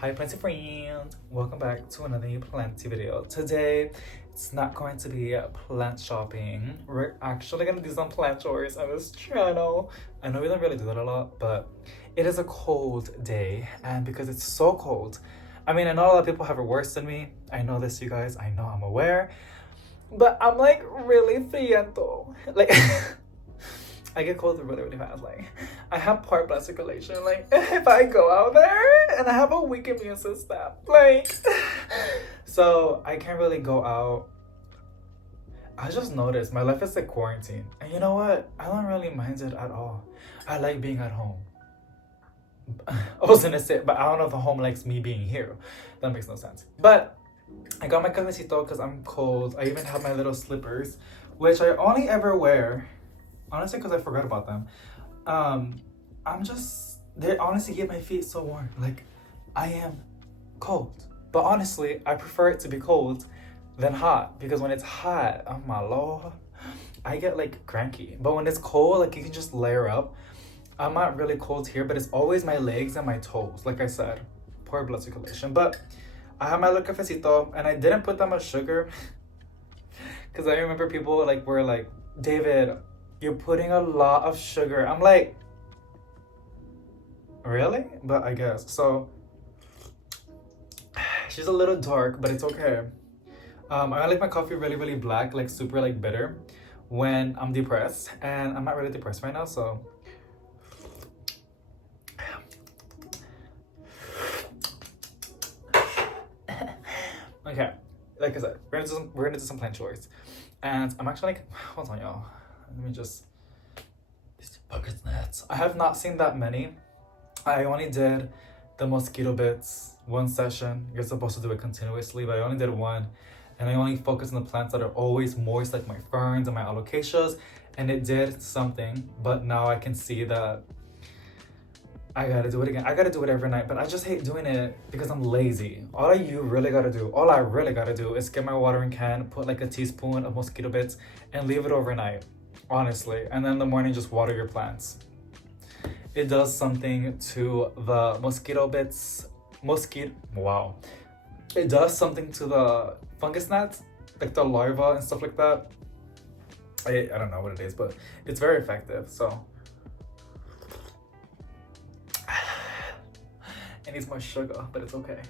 Hi Planty friends, welcome back to another new Planty video. Today, it's not going to be plant shopping. We're actually gonna do some plant chores on this channel. I know we don't really do that a lot, but it is a cold day, and because it's so cold, I mean, I know a lot of people have it worse than me. I know this, you guys, I know, I'm aware, but I'm like really friento. Like, I get cold really, really fast. Like, I have part blood circulation. Like, if I go out there and I have a weak immune system, like, so I can't really go out. I just noticed my life is like quarantine. And you know what? I don't really mind it at all. I like being at home. I was gonna say, but I don't know if the home likes me being here. That makes no sense. But I got my cafecito because I'm cold. I even have my little slippers, which I only ever wear, honestly, because I forgot about them. They honestly get my feet so warm. Like, I am cold. But honestly, I prefer it to be cold than hot, because when it's hot, oh my lord, I get like cranky. But when it's cold, like, you can just layer up. I'm not really cold here, but it's always my legs and my toes. Like I said, poor blood circulation. But I have my little cafecito, and I didn't put that much sugar because I remember people like were like, David, you're putting a lot of sugar. I'm like, really? But I guess. So she's a little dark, but it's okay. I like my coffee really, really black, like super like bitter when I'm depressed. And I'm not really depressed right now, so. Okay, like I said, we're gonna do some plant chores. And I'm actually like, hold on y'all. Let me just, these bucket nets. I have not seen that many. I only did the mosquito bits one session. You're supposed to do it continuously, but I only did one. And I only focused on the plants that are always moist, like my ferns and my alocasias. And it did something, but now I can see that I gotta do it again. I gotta do it every night, but I just hate doing it because I'm lazy. All I really gotta do is get my watering can, put like a teaspoon of mosquito bits, and leave it overnight, honestly. And then in the morning, just water your plants. It does something to the mosquito bits. Wow. It does something to the fungus gnats, like the larvae and stuff like that. I don't know what it is, but it's very effective, so. It needs more sugar, but it's okay.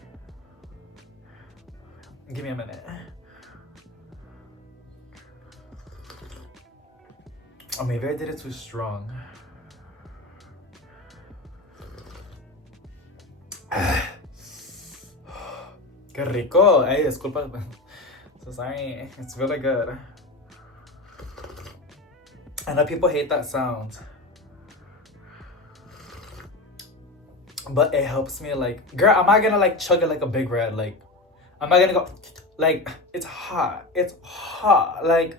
Give me a minute. Oh, maybe I did it too strong. Qué rico. Hey, disculpa. So sorry. It's really good. I know people hate that sound, but it helps me. Like, girl, I'm not gonna like chug it like a big red. Like, I'm not gonna go like, it's hot. It's hot. Like,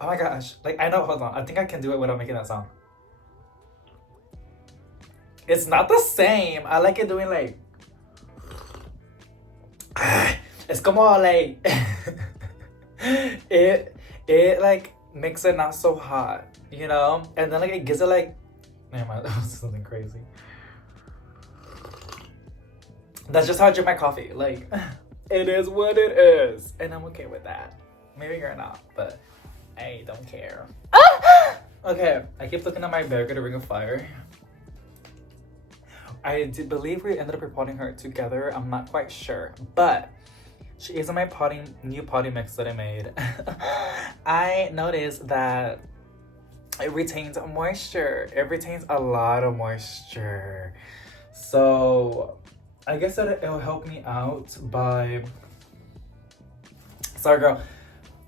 oh my gosh. Like, I know, hold on. I think I can do it without making that sound. It's not the same. I like it doing like, it's como like, it like makes it not so hot, you know? And then like it gives it like, never mind, that was something crazy. That's just how I drink my coffee. Like, it is what it is. And I'm okay with that. Maybe you're not, but I don't care. Okay, I keep looking at my Bear Ring of Fire. I did believe we ended up repotting her together. I'm not quite sure, but she is in my new potting mix that I made. I noticed that it retains moisture. It retains a lot of moisture. So I guess that it'll help me out by, sorry girl.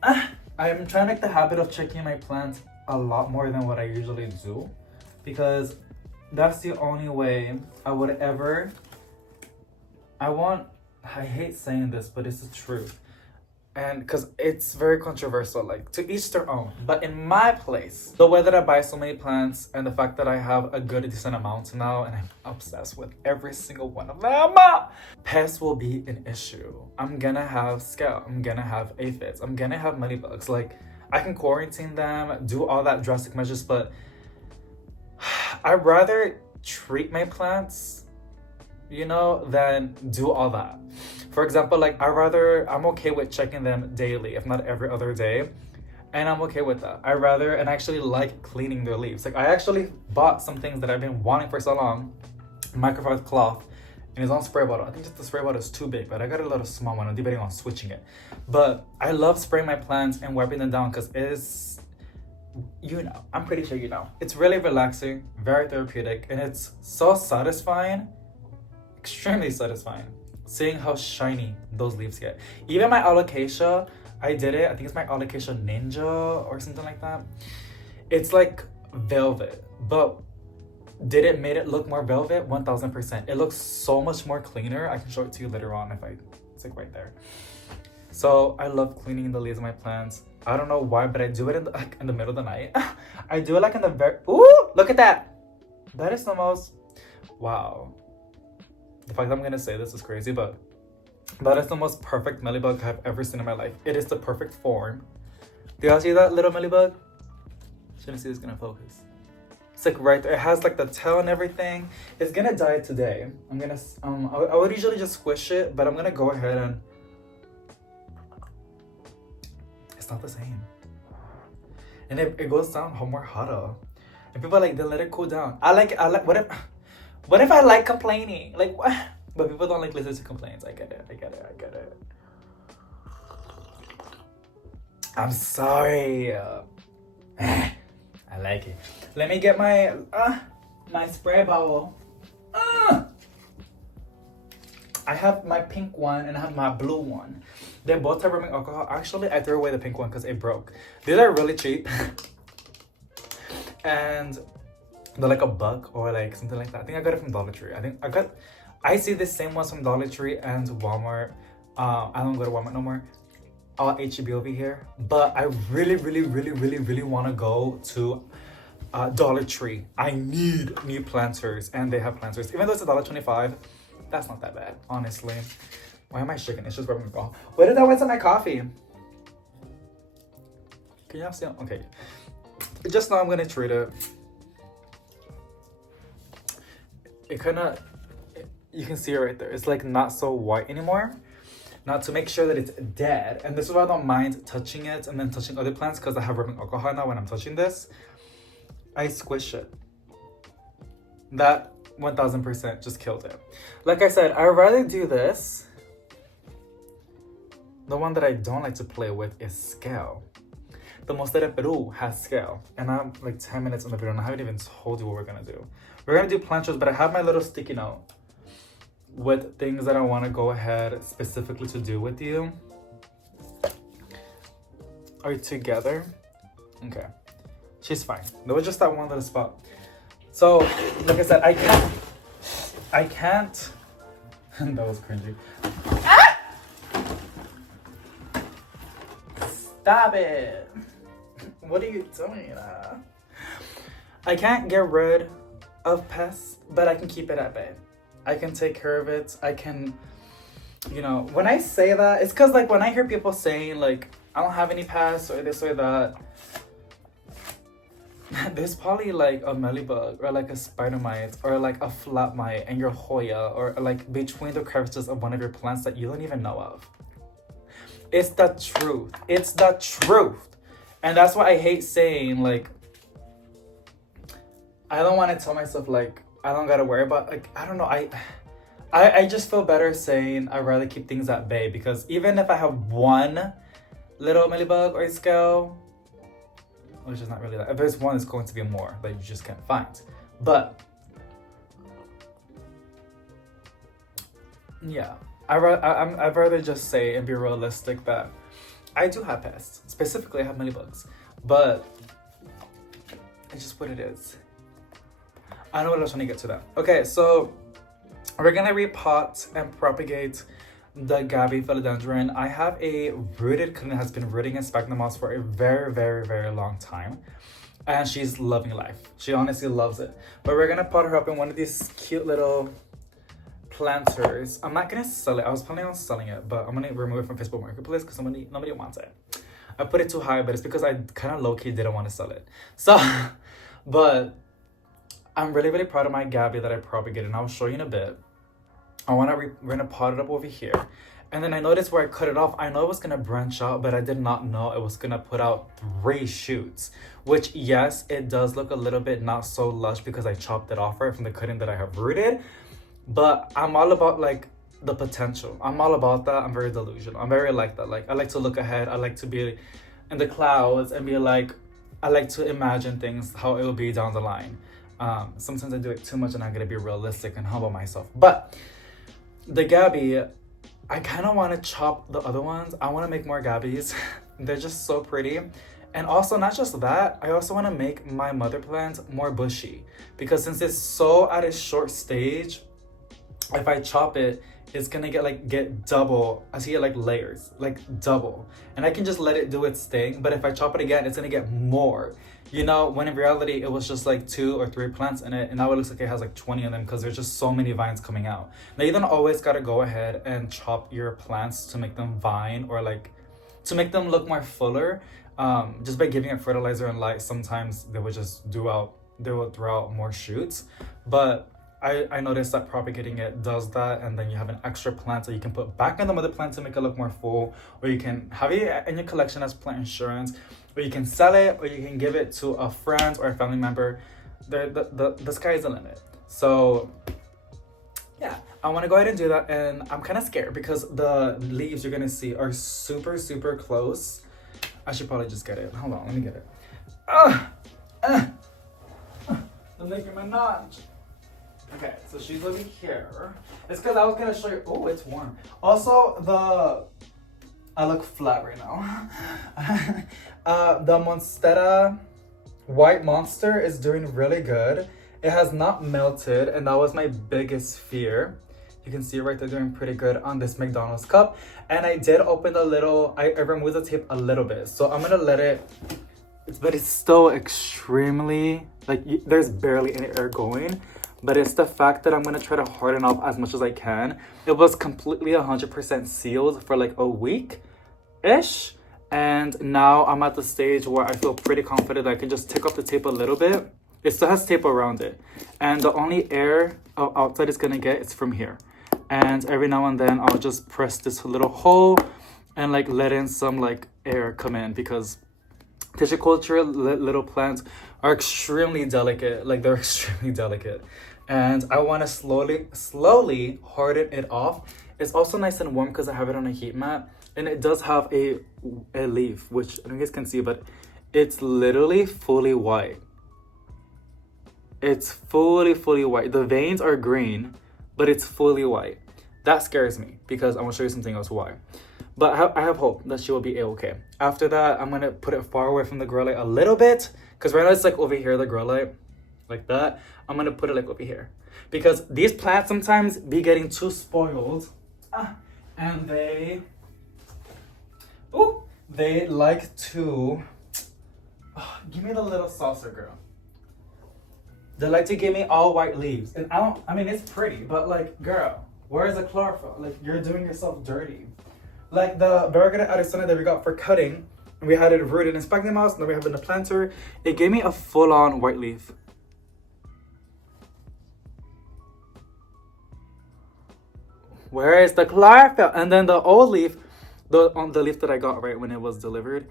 I'm trying to make the habit of checking my plants a lot more than what I usually do, because that's the only way I would ever, I hate saying this, but it's the truth. And because it's very controversial, like, to each their own. But in my place, the way that I buy so many plants and the fact that I have a good decent amount now and I'm obsessed with every single one of them, pests will be an issue. I'm gonna have scale, I'm gonna have aphids, I'm gonna have moneybugs. Like, I can quarantine them, do all that drastic measures, but I'd rather treat my plants you know, then do all that. For example, like I'm okay with checking them daily, if not every other day. And I'm okay with that. And I actually like cleaning their leaves. Like I actually bought some things that I've been wanting for so long. Microfiber cloth in his own spray bottle. I think just the spray bottle is too big, but I got a little small one. I'm debating on switching it. But I love spraying my plants and wiping them down because it's, you know, I'm pretty sure you know. It's really relaxing, very therapeutic, and it's so satisfying, extremely satisfying, seeing how shiny those leaves get. Even my alocasia, I did it. I think it's my alocasia ninja or something like that. It's like velvet, but did it made it look more velvet? 1000%. It looks so much more cleaner. I can show it to you later on it's like right there. So I love cleaning the leaves of my plants. I don't know why, but I do it in the middle of the night. I do it like in the very, ooh, look at that. That is the most, wow. The fact that I'm gonna say this is crazy, but that is the most perfect mealybug I've ever seen in my life. It is the perfect form. Do y'all see that little mealybug? Shouldn't see it's gonna focus. It's like right there. It has like the tail and everything. It's gonna die today. I'm gonna, I would usually just squish it, but I'm gonna go ahead and, it's not the same. And it goes down more hotter. And people are like, they let it cool down. I like, what if I like complaining? Like, what? But people don't like listen to complaints. I get it. I'm sorry. I like it. Let me get my spray bottle. I have my pink one and I have my blue one. They both have rubbing alcohol. Actually, I threw away the pink one because it broke. These are really cheap. And they're like $1 or like something like that. I think I got it from Dollar Tree. I see the same ones from Dollar Tree and Walmart. I don't go to Walmart no more. HEB over here. But I really want to go to Dollar Tree. I need planters, and they have planters. Even though it's $1.25, that's not that bad, honestly. Why am I shaking? It's just rubbing alcohol. Where did I went to my coffee? Can y'all see? Okay. Just now I'm gonna treat it. It kind of, you can see it right there. It's like not so white anymore. Now to make sure that it's dead, and this is why I don't mind touching it and then touching other plants, because I have rubbing alcohol now when I'm touching this. I squish it. That 1000% just killed it. Like I said, I'd rather do this. The one that I don't like to play with is scale. The Mostra de Peru has scale. And I'm like 10 minutes in the video and I haven't even told you what we're gonna do. We're gonna do planters, but I have my little sticky note with things that I want to go ahead specifically to do with you. Are you together? Okay. She's fine. There was just that one little spot. So, like I said, I can't. That was cringy. Ah! Stop it. What are you doing? I can't get rid of pests, but I can keep it at bay. I can take care of it. I can, you know, when I say that, it's because like when I hear people saying like, I don't have any pests or this or that, there's probably like a mealybug or like a spider mite or like a flat mite in your Hoya or like between the crevices of one of your plants that you don't even know of. It's the truth. It's the truth. And that's why I hate saying like, I don't want to tell myself like, I don't gotta worry about, like, I don't know, I just feel better saying I'd rather keep things at bay, because even if I have one little mealybug or scale, which is not really that, if there's one, it's going to be more that you just can't find. But yeah, I'd rather just say and be realistic that I do have pests. Specifically, I have mealybugs, but it's just what it is. I know what I was trying to get to that. Okay, so we're gonna repot and propagate the Gabby Philodendron. I have a rooted cousin that has been rooting in sphagnum moss for a very long time, and she's loving life. She honestly loves it. But we're gonna pot her up in one of these cute little planters. I'm not gonna sell it. I was planning on selling it, but I'm gonna remove it from Facebook Marketplace because nobody wants it. I put it too high, but it's because I kind of low-key didn't want to sell it. So, but I'm really proud of my Gabby that I propagated, and I'll show you in a bit. we're gonna pot it up over here. And then I noticed where I cut it off, I know it was gonna branch out, but I did not know it was gonna put out 3 shoots. Which, yes, it does look a little bit not so lush because I chopped it off right from the cutting that I have rooted. But I'm all about like the potential. I'm all about that. I'm very delusional. I'm very like that. Like I like to look ahead. I like to be in the clouds and be like, I like to imagine things, how it will be down the line. Sometimes I do it too much and I'm gonna be realistic and humble myself. But the Gabby, I kind of want to chop the other ones. I want to make more Gabbies. They're just so pretty. And also, not just that, I also want to make my mother plant more bushy. Because since it's so at its short stage, if I chop it, it's gonna get double. I see it like layers, like double. And I can just let it do its thing. But if I chop it again, it's gonna get more. You know, when in reality, it was just like 2 or 3 plants in it. And now it looks like it has like 20 of them because there's just so many vines coming out. Now, you don't always gotta go ahead and chop your plants to make them vine or like to make them look more fuller. Just by giving it fertilizer and light, sometimes they will throw out more shoots. But I noticed that propagating it does that, and then you have an extra plant that you can put back in the mother plant to make it look more full, or you can have it in your collection as plant insurance, or you can sell it, or you can give it to a friend or a family member. The sky is the limit. So yeah, I want to go ahead and do that, and I'm kind of scared because the leaves you're gonna see are super, super close. I should probably just get it. Hold on, let me get it. I'm making my notch. Okay, so she's over here. It's because I was gonna show you. Oh, it's warm. Also, I look flat right now. The Monstera White Monster is doing really good. It has not melted, and that was my biggest fear. You can see right there doing pretty good on this McDonald's cup. And I did open a little, I removed the tape a little bit. So I'm gonna let it, but it's still extremely, there's barely any air going. But it's the fact that I'm gonna try to harden up as much as I can. It was completely 100% sealed for like a week-ish. And now I'm at the stage where I feel pretty confident that I can just take off the tape a little bit. It still has tape around it. And the only air outside it's gonna get is from here. And every now and then I'll just press this little hole and like let in some like air come in, because tissue culture little plants are extremely delicate. Like they're extremely delicate. And I want to slowly harden it off. It's also nice and warm because I have it on a heat mat. And it does have a leaf, which I don't know if you guys can see, but it's literally fully white. It's fully white. The veins are green, but it's fully white. That scares me because I want to show you something else why. But I have hope that she will be okay. After that, I'm going to put it far away from the grow light a little bit. Because right now it's like over here, the grow light. Like that. I'm going to put it like over here. Because these plants sometimes be getting too spoiled. And they like to... give me the little saucer, girl. They like to give me all white leaves. And I mean, it's pretty. But like, girl, where is the chlorophyll? Like, you're doing yourself dirty. Like the Variegated Arizona that we got for cutting, we had it rooted in sphagnum mouse, and then we have it in the planter. It gave me a full-on white leaf. Where is the chlorophyll? And then the old leaf, the leaf that I got right when it was delivered,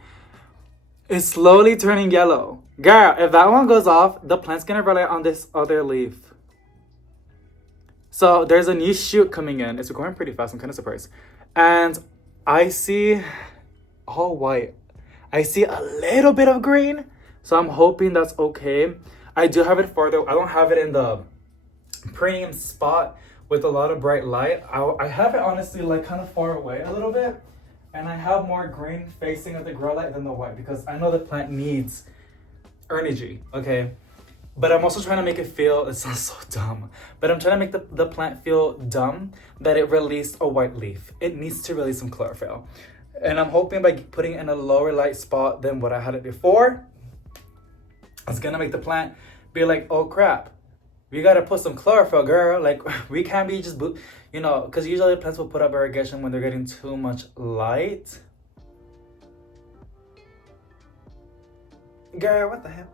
is slowly turning yellow. Girl, if that one goes off, the plant's gonna rely on this other leaf. So there's a new shoot coming in. It's going pretty fast. I'm kind of surprised. And I see all white. I see a little bit of green. So I'm hoping that's okay. I do have it farther. I don't have it in the premium spot with a lot of bright light. I have it honestly like kind of far away a little bit. And I have more green facing of the grow light than the white because I know the plant needs energy, okay? But I'm also trying to make it feel, it sounds so dumb, but I'm trying to make the plant feel dumb that it released a white leaf. It needs to release some chlorophyll. And I'm hoping by putting it in a lower light spot than what I had it before, it's gonna make the plant be like, oh crap, we gotta put some chlorophyll, girl. Like, we can't be just, you know, because usually plants will put up irrigation when they're getting too much light. Girl, what the hell?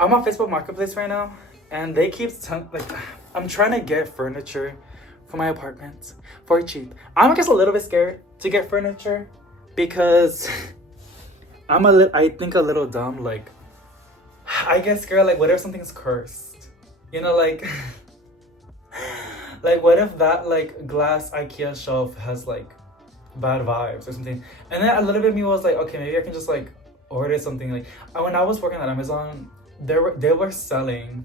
I'm on Facebook Marketplace right now, and they keep like, I'm trying to get furniture for my apartment for cheap. I'm just a little bit scared to get furniture because I think a little dumb. Like, I get scared, like, what if something's cursed? You know, like, like, what if that, like, glass IKEA shelf has, like, bad vibes or something? And then a little bit of me was like, okay, maybe I can just, like, order something. Like, when I was working at Amazon, they were selling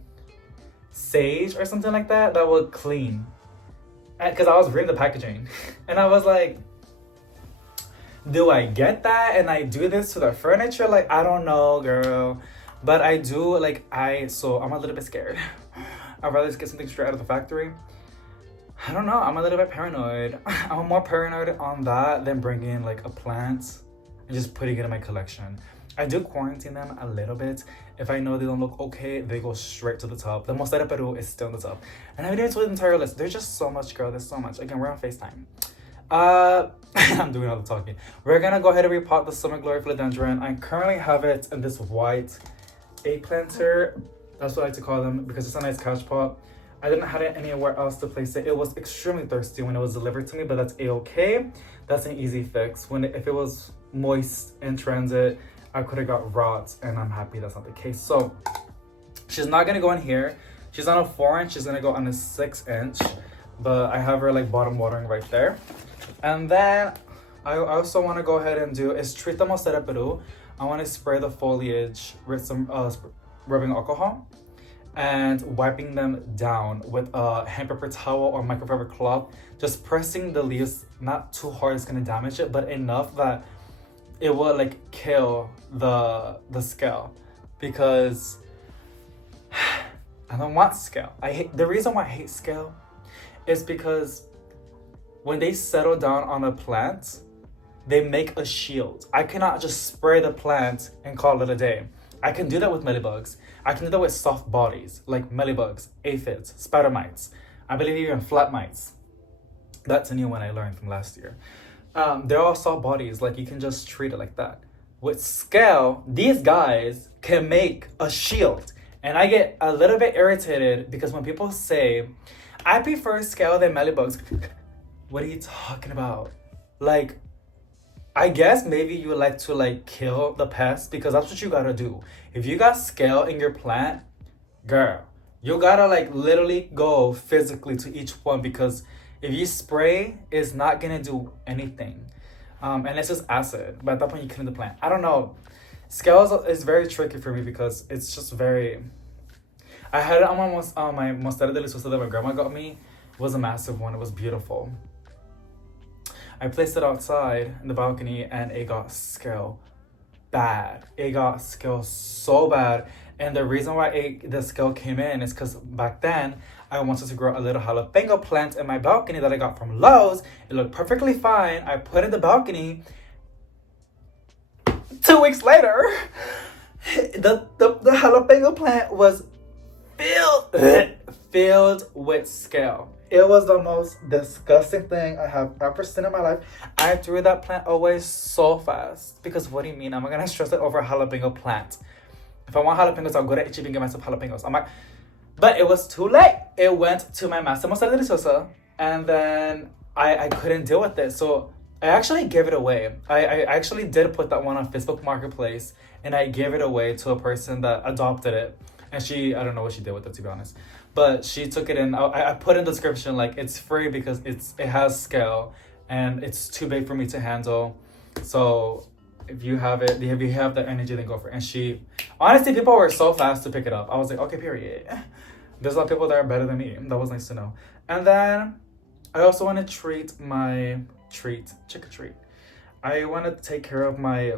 sage or something like that would clean. Because I was reading the packaging. And I was like, do I get that and I do this to the furniture? Like, I don't know, girl. But I do, like, so I'm a little bit scared. I'd rather just get something straight out of the factory. I don't know, I'm a little bit paranoid. I'm more paranoid on that than bringing, like, a plant and just putting it in my collection. I do quarantine them a little bit. If I know they don't look okay, they go straight to the top. The Monstera Peru is still on the top. And I didn't do the entire list. There's just so much, girl. There's so much. Again, we're on FaceTime. I'm doing all the talking. We're gonna go ahead and repot the Summer Glory Philodendron. I currently have it in this white A-planter. That's what I like to call them because it's a nice couch pot. I didn't have it anywhere else to place it. It was extremely thirsty when it was delivered to me, but that's a-okay. That's an easy fix. If it was moist in transit, I could have got rot, and I'm happy that's not the case. So she's not gonna go in here. She's on a 4-inch. She's gonna go on a 6-inch, but I have her like bottom watering right there. And then I also want to go ahead and treat the Monstera Peru. I want to spray the foliage with some rubbing alcohol and wiping them down with a hand paper towel or microfiber cloth. Just pressing the leaves, not too hard, it's gonna damage it, but enough that it will like kill the scale, because I don't want scale. The reason why I hate scale is because when they settle down on a plant, they make a shield. I cannot just spray the plant and call it a day. I can do that with mealybugs. I can do that with soft bodies like mealybugs, aphids, spider mites. I believe even flat mites. That's a new one I learned from last year. They're all soft bodies. Like, you can just treat it like that. With scale, these guys can make a shield. And I get a little bit irritated because when people say, I prefer scale than mealybugs. What are you talking about? Like, I guess maybe you would like to like kill the pest because that's what you gotta do. If you got scale in your plant, girl, you gotta like literally go physically to each one, because if you spray, it's not gonna do anything. And it's just acid. But at that point, you kill the plant. I don't know. Scale is very tricky for me because it's just very... I had it on my Monstera Deliciosa that my grandma got me. It was a massive one. It was beautiful. I placed it outside in the balcony and it got scale bad. It got scale so bad. And the reason why the scale came in is because back then I wanted to grow a little jalapeno plant in my balcony that I got from Lowe's. It looked perfectly fine. I put it in the balcony. 2 weeks later, the jalapeno plant was filled with scale. It was the most disgusting thing I have ever seen in my life. I threw that plant away so fast. Because what do you mean? I'm not going to stress it over a jalapeno plant. If I want jalapenos, I'll go to H-E-B and get myself jalapenos. But it was too late. It went to my Master Monstera Deliciosa. And then I couldn't deal with it. So I actually gave it away. I actually did put that one on Facebook Marketplace. And I gave it away to a person that adopted it. And I don't know what she did with it, to be honest. But she took it in. I put in the description, like, it's free because it has scale. And it's too big for me to handle. So if you have it, if you have the energy, then go for it. And honestly, people were so fast to pick it up. I was like, okay, period. There's a lot of people that are better than me. That was nice to know. And then I also want to treat. I want to take care of my,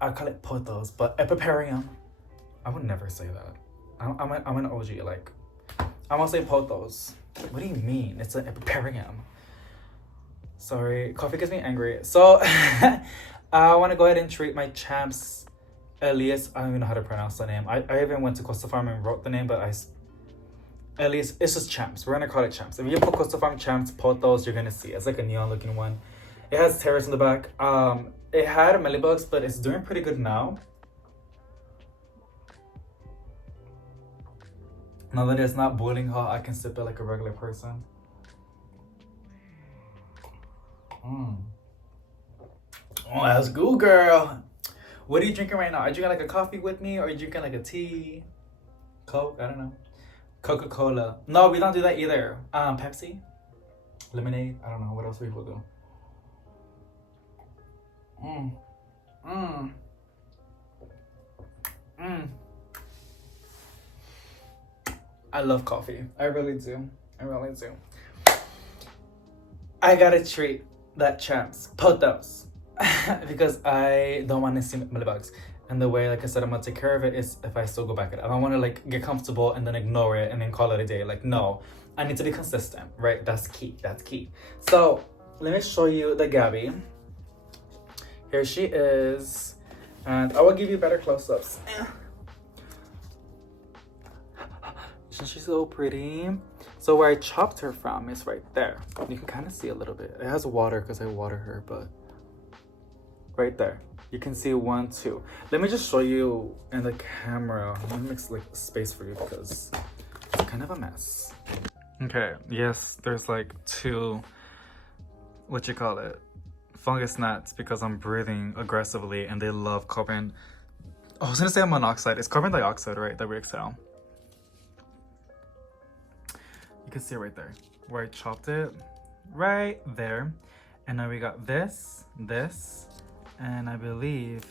I call it potos, but epiperium. I would never say that. I'm an OG, like, I'm gonna say potos. What do you mean? It's an epiperium. Sorry, coffee gets me angry. So, I want to go ahead and treat my champs, Elias. I don't even know how to pronounce the name. I even went to Costa Farm and wrote the name, but Elias, it's just champs. We're gonna call it champs. If you put Costa Farm champs, potos, you're gonna see. It's like a neon looking one. It has terrace in the back. It had mealybugs, but it's doing pretty good now. Now that it's not boiling hot, I can sip it like a regular person. Oh, that's good, girl. What are you drinking right now? Are you drinking like a coffee with me, or are you drinking like a tea? Coke? I don't know. Coca-Cola. No, we don't do that either. Pepsi? Lemonade? I don't know. What else people do? Mmm. Mmm. Mmm. I love coffee. I really do. I really do. I gotta treat that chance. Potos. Because I don't want to see bugs. And the way, like I said, I'm gonna take care of it is if I still go back at it. I don't want to like get comfortable and then ignore it and then call it a day. Like, no, I need to be consistent, right? That's key. That's key. So let me show you the Gabby. Here she is, and I will give you better close-ups. She's so pretty. So where I chopped her from is right there. You can kind of see a little bit. It has water because I water her, but right there. You can see 1, 2. Let me just show you in the camera. Let me make like space for you because it's kind of a mess. Okay, yes, there's like 2, what you call it, fungus gnats because I'm breathing aggressively and they love carbon. I was gonna say monoxide. It's carbon dioxide, right, that we exhale. You can see it right there where I chopped it, right there. And now we got this, and I believe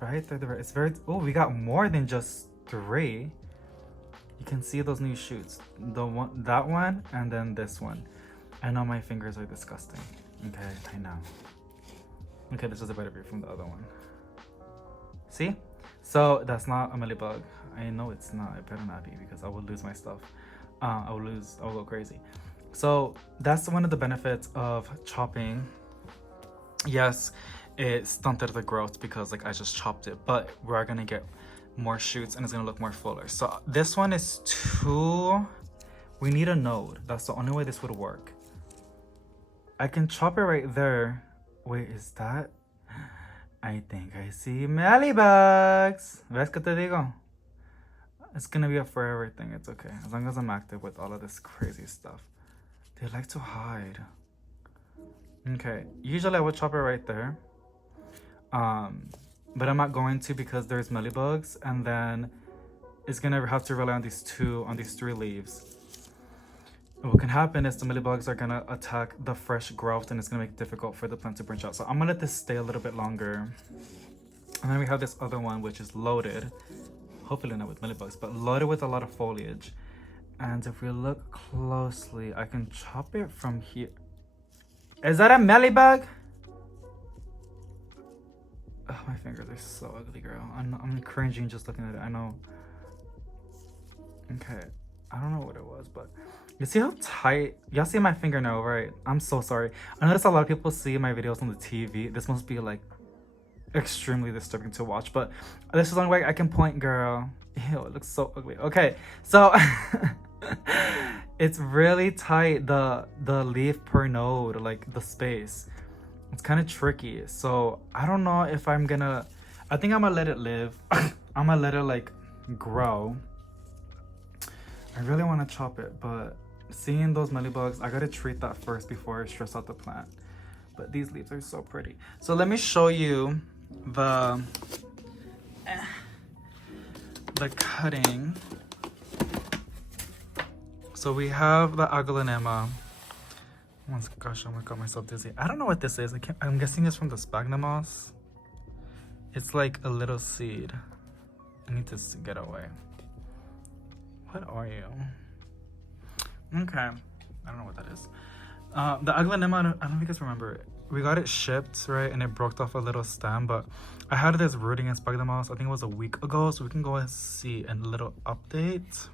right there, it's very, oh, we got more than just 3. You can see those new shoots, that one, and then this one. I know my fingers are disgusting. Okay, I know. Okay, this is a better view from the other one. See? So that's not a millibug. I know it's not. It better not be because I will lose my stuff. I will go crazy. So that's one of the benefits of chopping. Yes, it stunted the growth because like I just chopped it, but we're gonna get more shoots and it's gonna look more fuller. So this one is 2. We need a node. That's the only way this would work. I can chop it right there. Wait, is that? I think I see mealybugs. ¿Ves que te digo? It's gonna be a forever thing. It's okay. As long as I'm active with all of this crazy stuff. They like to hide. Okay. Usually I would chop it right there. But I'm not going to because there's mealybugs, and then it's gonna have to rely on these 3 leaves. And what can happen is the mealybugs are gonna attack the fresh growth and it's gonna make it difficult for the plant to branch out. So I'm gonna let this stay a little bit longer. And then we have this other one which is loaded. Hopefully not with mealybugs, but loaded with a lot of foliage. And if we look closely, I can chop it from here. Is that a mealybug? Oh, my fingers are so ugly, girl. I'm cringing just looking at it. I know. Okay. I don't know what it was, but you see how tight? Y'all see my fingernail, right? I'm so sorry. I notice a lot of people see my videos on the TV. This must be like extremely disturbing to watch, but this is the only way I can point, girl. Ew, it looks so ugly. Okay, so it's really tight, the leaf per node, like the space. It's kind of tricky. So I don't know if I'm gonna, I think I'm gonna let it live. I'm gonna let it like grow. I really want to chop it, but seeing those mealybugs, I gotta treat that first before I stress out the plant. But these leaves are so pretty. So let me show you the cutting. So we have the aglaonema. Oh gosh, I got myself dizzy. I don't know what this is. I'm guessing it's from the sphagnum moss. It's like a little seed. I need to get away. What are you? Okay. I don't know what that is. The aglaonema, I don't know if you guys remember it. We got it shipped, right? And it broke off a little stem, but I had this rooting in sphagnum moss. I think it was a week ago, so we can go and see a little update.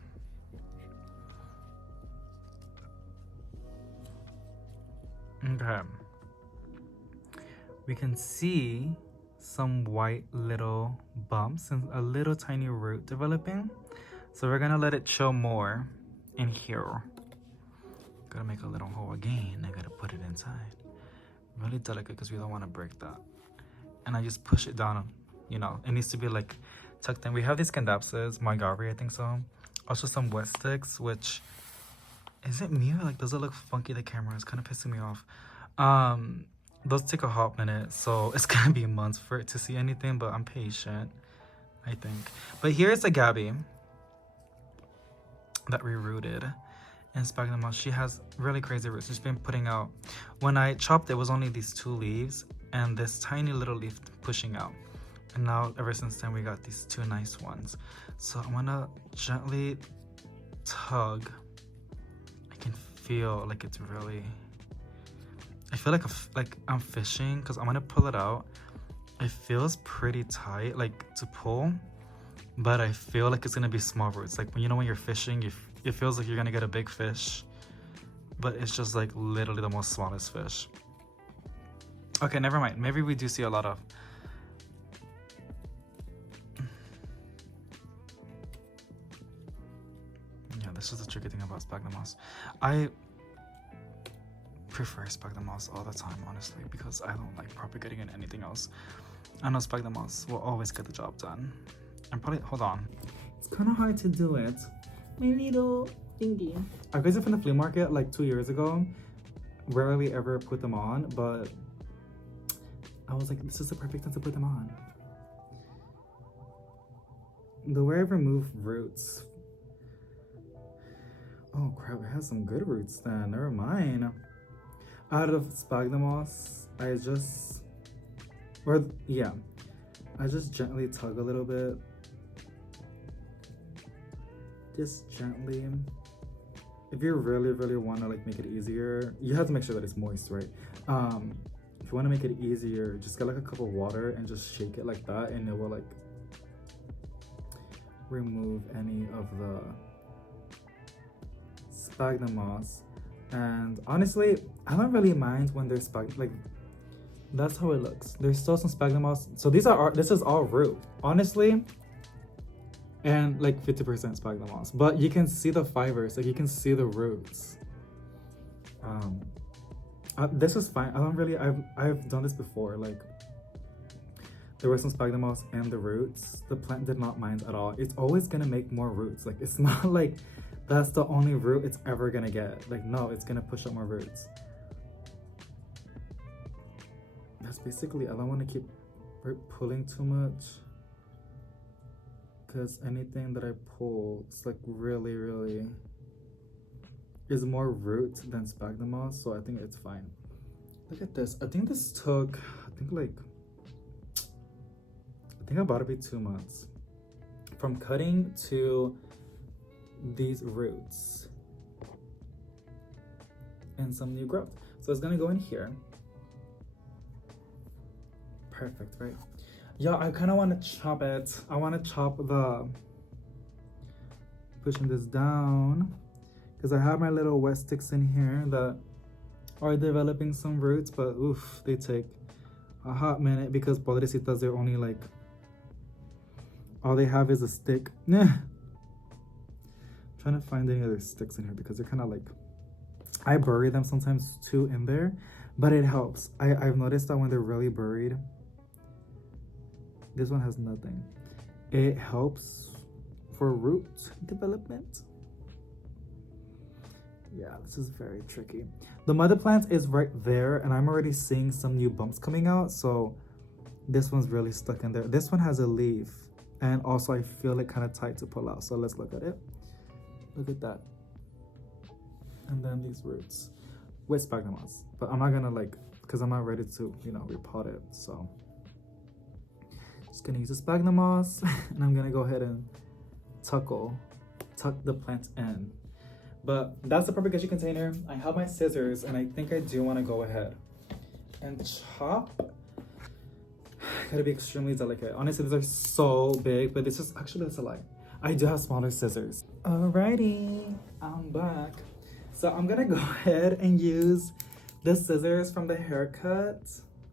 Okay. We can see some white little bumps and a little tiny root developing. So we're gonna let it chill more in here. Gotta make a little hole again. I gotta put it inside. Really delicate because we don't want to break that. And I just push it down, you know. It needs to be like tucked in. We have these candapses, Margari, I think so. Also some wet sticks, which, is it me or like does it look funky, the camera? It's kind of pissing me off. those take a hot minute, so it's gonna be months for it to see anything, but I'm patient, I think. But here's a Gabby that rerooted in Sphagnum moss. She has really crazy roots. She's been putting out, when I chopped it was only these 2 leaves and this tiny little leaf pushing out, and now ever since then we got these 2 nice ones. So I'm gonna gently tug. I can feel like it's really, I feel like I'm fishing, because I'm gonna pull it out. It feels pretty tight, like to pull, but I feel like it's gonna be small roots. Like when, you know, when you're fishing, it feels like you're gonna get a big fish, but it's just like literally the most smallest fish. Okay, never mind. Maybe we do see a lot of, yeah, this is the tricky thing about sphagnum moss. I prefer sphagnum moss all the time, honestly, because I don't like propagating in anything else. I know sphagnum moss will always get the job done. I'm probably, hold on. It's kind of hard to do it. My little thingy. I got it from the flea market like 2 years ago. Rarely ever put them on, but I was like, this is the perfect time to put them on. The way I remove roots. Oh crap, it has some good roots then. Never mind. Out of sphagnum moss, I just gently tug a little bit. Just gently. If you really want to like make it easier, you have to make sure that it's moist, right? If you want to make it easier, just get like a cup of water and just shake it like that, and it will like remove any of the sphagnum moss. And honestly, I don't really mind when there's like, that's how it looks. There's still some sphagnum moss. So this is all root, honestly, and like 50% sphagnum moss. But you can see the fibers, like you can see the roots. This is fine. I don't really. I've done this before. Like there was some sphagnum moss and the roots. The plant did not mind at all. It's always gonna make more roots. Like it's not like that's the only root it's ever gonna get. Like no, it's gonna push up more roots. That's basically, I don't want to keep pulling too much, because anything that I pull, it's like really is more root than sphagnum moss, so I think it's fine. Look at this. I think this took, I think about to be 2 months from cutting to these roots and some new growth. So it's gonna go in here. Perfect, right? Yeah, I kind of want to chop it. I want to chop pushing this down, because I have my little wet sticks in here that are developing some roots, but oof, they take a hot minute, because pobrecitas, they're only like, all they have is a stick. I'm trying to find any other sticks in here, because they're kind of like, I bury them sometimes too in there, but it helps. I've noticed that when they're really buried, this one has nothing. It helps for root development. Yeah, this is very tricky. The mother plant is right there, and I'm already seeing some new bumps coming out, so this one's really stuck in there. This one has a leaf, and also I feel it kind of tight to pull out, so let's look at it. Look at that. And then these roots with sphagnum moss, but I'm not gonna like, because I'm not ready to, you know, repot it, so just gonna use the sphagnum moss and I'm gonna go ahead and tuck the plant in. But that's the propagation container. I have my scissors, and I think I do want to go ahead and chop. Gotta be extremely delicate. Honestly, these are so big, but this is actually, that's a lie. I do have smaller scissors. Alrighty, I'm back. So I'm gonna go ahead and use the scissors from the haircut.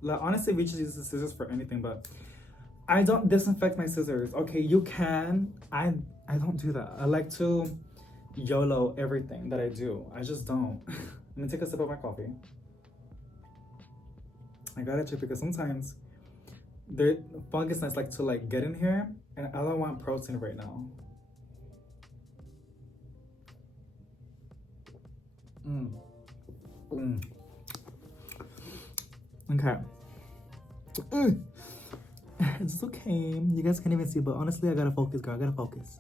Like, honestly, we just use the scissors for anything, but I don't disinfect my scissors. Okay, you can. I don't do that. I like to YOLO everything that I do. I just don't. Let me take a sip of my coffee. I gotta check, because sometimes the fungus gnats like to like get in here, and I don't want protein right now. Okay. It's okay. You guys can't even see, but honestly, I gotta focus, girl. I gotta focus.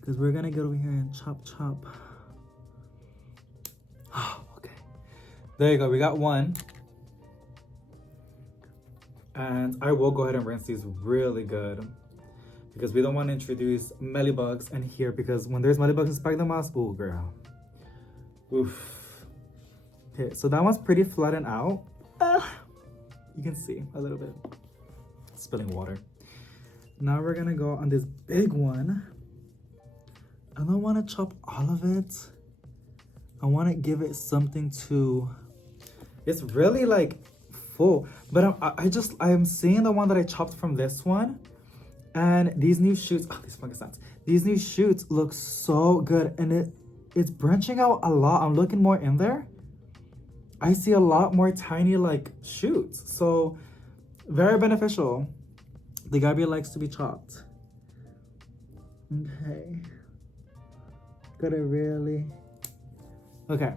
Because we're gonna get over here and chop. Okay. There you go. We got one. And I will go ahead and rinse these really good. Because we don't want to introduce mealybugs in here. Because when there's mealybugs and spike the moss, oh, girl. Oof. Okay, so that one's pretty flattened out. You can see a little bit. Spilling water. Now we're gonna go on this big one. I don't want to chop all of it. I want to give it something to... It's really like full. But I'm seeing the one that I chopped from this one. And these new shoots... Oh, these funky sounds. These new shoots look so good. And it's branching out a lot. I'm looking more in there. I see a lot more tiny like shoots. So very beneficial. The Gabby likes to be chopped. Okay. Gotta really... Okay.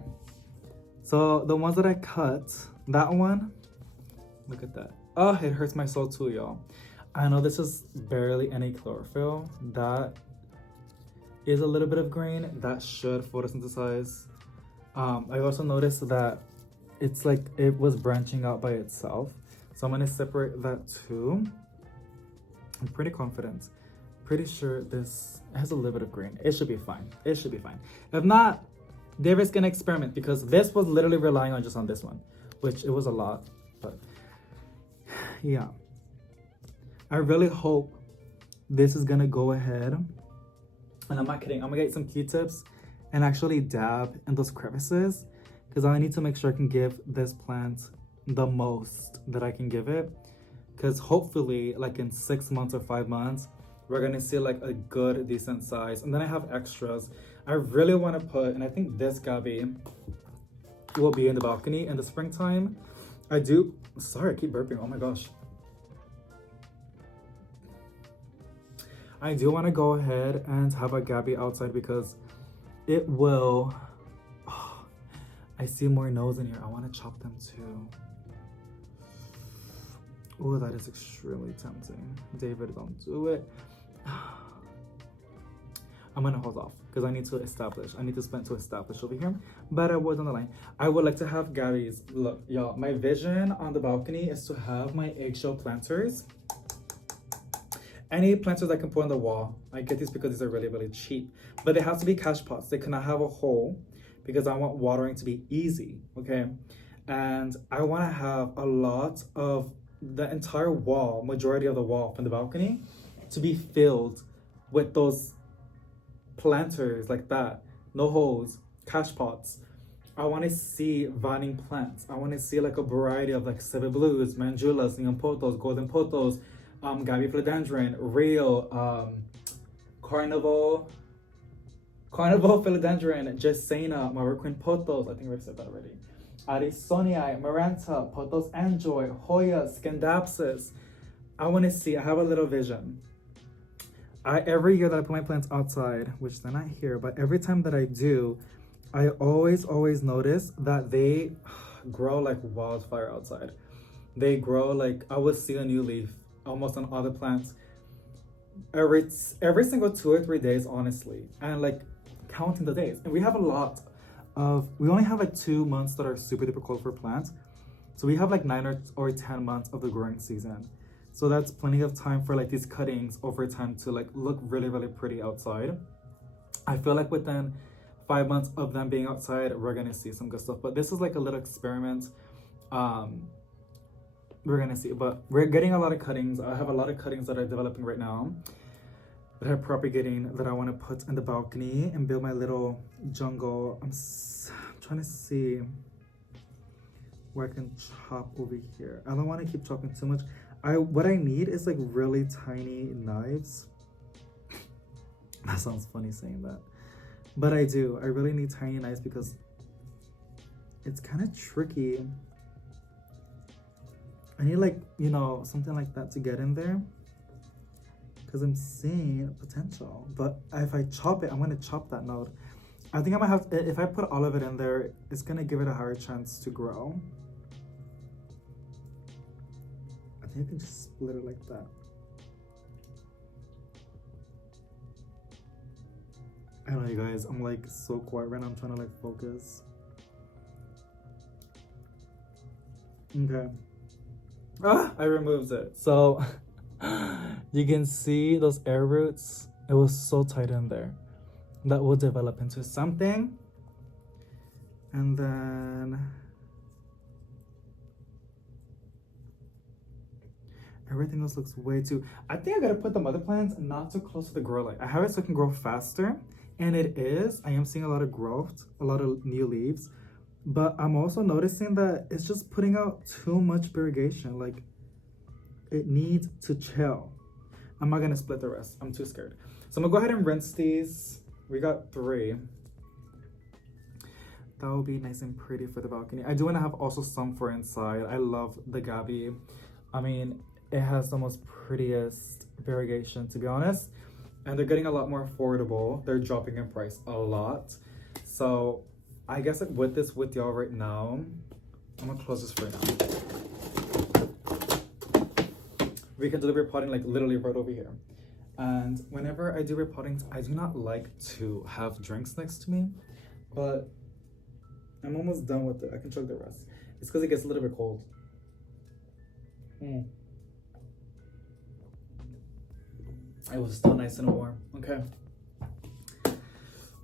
So the ones that I cut, that one, look at that. Oh, it hurts my soul too, y'all. I know this is barely any chlorophyll. That is a little bit of green. That should photosynthesize. I also noticed that it's like it was branching out by itself. So I'm gonna separate that too. I'm pretty confident. Pretty sure this has a little bit of green. It should be fine. It should be fine. If not, David's gonna experiment because this was literally relying on just on this one, which it was a lot, but yeah. I really hope this is gonna go ahead. And I'm not kidding. I'm gonna get some Q-tips and actually dab in those crevices because I need to make sure I can give this plant the most that I can give it. Because hopefully, like in 6 months or 5 months, we're gonna see like a good, decent size. And then I have extras. I really wanna put, and I think this Gabby will be in the balcony in the springtime. I do, sorry, I keep burping, oh my gosh. I do wanna go ahead and have a Gabby outside because it will, oh, I see more nose in here. I wanna chop them too. Oh, that is extremely tempting. David, don't do it. I'm gonna hold off because I need to establish. I need to spend to establish over here. But I was on the line. I would like to have Gabby's. Look, y'all, my vision on the balcony is to have my eggshell planters. Any planters I can put on the wall. I get these because these are really, really cheap. But they have to be cash pots. They cannot have a hole because I want watering to be easy, okay? And I wanna have a lot of the entire wall, majority of the wall from the balcony to be filled with those planters like that. No holes, cash pots. I want to see vining plants. I want to see like a variety of like civet blues, mandulas, neon pothos, golden pothos, Gabby Philodendron, real, carnival Philodendron, Jasena, Moroccan pothos. I think we've said that already. Addisonii, Maranta, Pothos Enjoy, Hoya, Scandapsus. I want to see, I have a little vision. Every year that I put my plants outside, which they're not here, but every time that I do, I always notice that they grow like wildfire outside. They grow like, I would see a new leaf almost on other plants every single 2 or 3 days, honestly. And like counting the days. And we have a lot of, we only have like 2 months that are super duper cold for plants. So we have like 9 or 10 months of the growing season. So that's plenty of time for like these cuttings over time to like look really, really pretty outside. I feel like within 5 months of them being outside, we're gonna see some good stuff. But this is like a little experiment. We're gonna see, but we're getting a lot of cuttings. I have a lot of cuttings that are developing right now that are propagating that I want to put in the balcony and build my little jungle. I'm trying to see where I can chop over here. I don't want to keep chopping too much. What I need is like really tiny knives. That sounds funny saying that, but I do. I really need tiny knives because it's kind of tricky. I need like, you know, something like that to get in there because I'm seeing potential. But if I chop it, I'm going to chop that node. I think I might have, if I put all of it in there, it's going to give it a higher chance to grow. You can just split it like that. I know, you guys, I'm like so quiet right now. I'm trying to like focus. Okay. I removed it. So you can see those air roots. It was so tight in there. That will develop into something. And then everything else looks way too... I think I gotta put the mother plants not too close to the grow light. I have it so it can grow faster. And it is. I am seeing a lot of growth, a lot of new leaves. But I'm also noticing that it's just putting out too much variegation. Like, it needs to chill. I'm not gonna split the rest. I'm too scared. So I'm gonna go ahead and rinse these. We got 3. That will be nice and pretty for the balcony. I do want to have also some for inside. I love the Gabby. I mean, it has the most prettiest variegation, to be honest. And they're getting a lot more affordable. They're dropping in price a lot. So I guess like with this with y'all right now, I'm gonna close this for now. We can do the repotting like literally right over here. And whenever I do repotting, I do not like to have drinks next to me, but I'm almost done with it. I can chug the rest. It's because it gets a little bit cold. It was still nice and warm. Okay.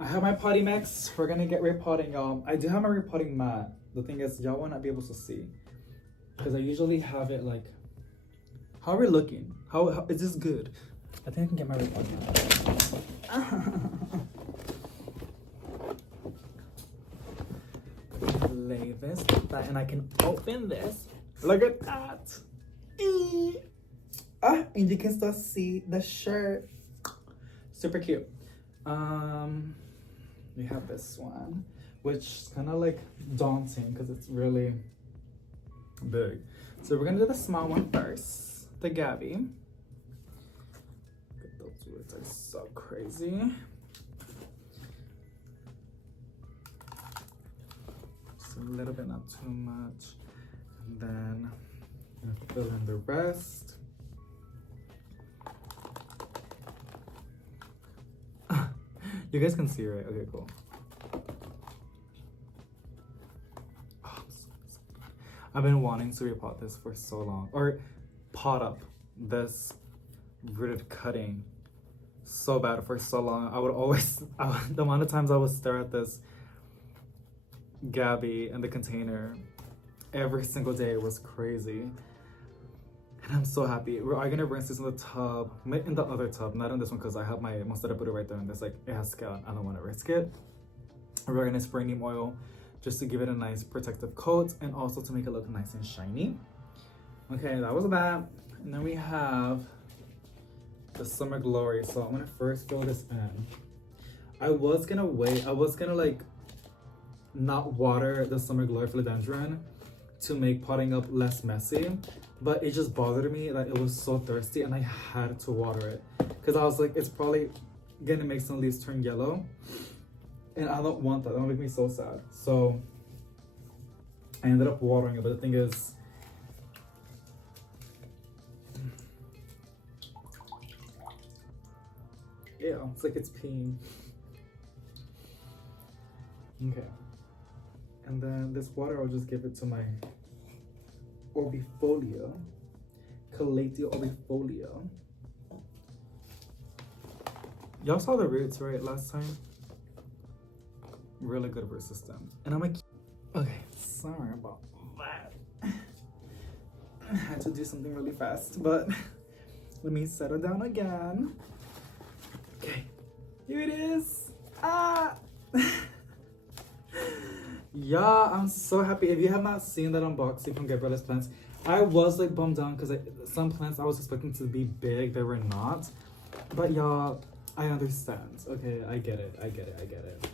I have my potty mix. We're gonna get repotting, y'all. I do have my repotting mat. The thing is, y'all will not be able to see because I usually have it like. How are we looking? How is this good? I think I can get my repotting mat. Lay this, that, and I can open this. Look at that. And you can still see the shirt. Super cute. We have this one, which is kind of like daunting because it's really big. So we're gonna do the small one first, the Gabby. Those roots are so crazy. Just a little bit, not too much. And then I'm gonna fill in the rest. You guys can see, right? Okay, cool. Oh, I've been wanting to repot this for so long. Or pot up this rooted cutting so bad for so long. I would always, the amount of times I would stare at this Gabby in the container every single day was crazy. And I'm so happy. We're gonna rinse this in the tub, in the other tub, not in this one because I have my monstera Buddha right there and it's like, it has scale. I don't wanna risk it. We're gonna spray neem oil just to give it a nice protective coat and also to make it look nice and shiny. Okay, that was that. And then we have the Summer Glory. So I'm gonna first fill this in. I was gonna wait, I was gonna like not water the Summer Glory Philodendron to make potting up less messy. But it just bothered me that it was so thirsty and I had to water it. Because I was like, it's probably gonna make some leaves turn yellow. And I don't want that, that would make me so sad. So I ended up watering it, but the thing is, yeah, it's like it's peeing. Okay. And then this water, I'll just give it to my Orbifolia, Calathea orbifolia. Y'all saw the roots, right, last time? Really good root system. And I'm like, okay, sorry about that. I had to do something really fast, but let me settle down again. Okay, here it is. Yeah, I'm so happy. If you have not seen that unboxing from Gabriela's plants, I was like bummed down because some plants I was expecting to be big, they were not. But y'all, I understand. Okay, I get it.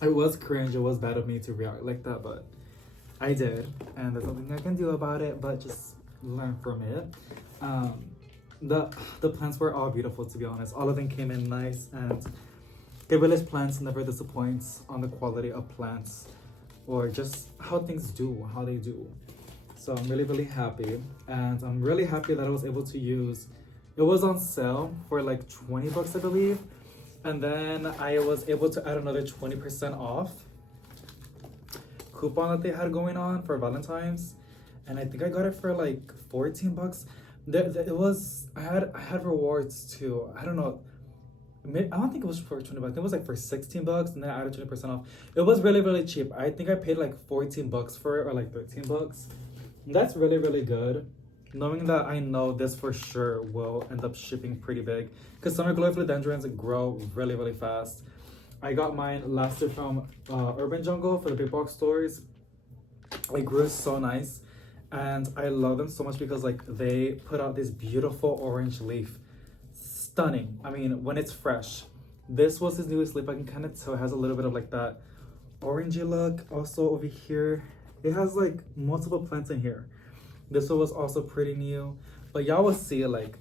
It was cringe, it was bad of me to react like that, but I did. And there's nothing I can do about it, but just learn from it. The plants were all beautiful, to be honest. All of them came in nice, and Gabriela's plants never disappoints on the quality of plants or just how things do, how they do. So I'm really, really happy. And I'm really happy that I was able to use, it was on sale for like 20 bucks, I believe. And then I was able to add another 20% off coupon that they had going on for Valentine's. And I think I got it for like 14 bucks. It was, I had rewards too. I don't know. I don't think it was for 20 bucks. It was like for 16 bucks and then I added 20% off. It was really, really cheap. I think I paid like 14 bucks for it or like 13 bucks. That's really, really good. Knowing that I know this for sure will end up shipping pretty big. Because summer glory philodendrons grow really, really fast. I got mine last year from Urban Jungle for the big box stores. It grew so nice. And I love them so much because like they put out this beautiful orange leaf. Stunning. I mean, when it's fresh. This was his newest leaf. I can kind of tell it has a little bit of like that orangey look. Also over here, it has like multiple plants in here. This one was also pretty new. But y'all will see like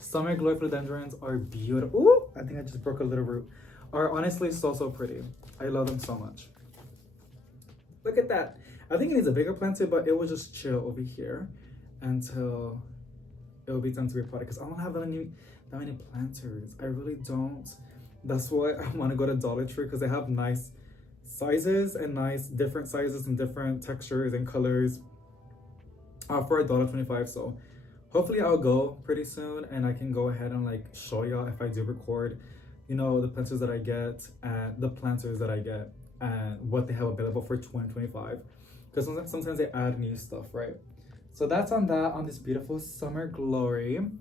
summer glory philodendrons are beautiful. Ooh, I think I just broke a little root. Are honestly so, so pretty. I love them so much. Look at that. I think it needs a bigger planter, but it will just chill over here until it will be time to repot it. Because I don't have that many planters. I really don't. That's why I want to go to Dollar Tree, because they have nice sizes and nice different sizes and different textures and colors for $1.25. So hopefully I'll go pretty soon and I can go ahead and like show y'all if I do record, you know, the planters that I get and the planters that I get and what they have available for 2025. Because sometimes they add new stuff, right? So that's on that, on this beautiful summer glory. And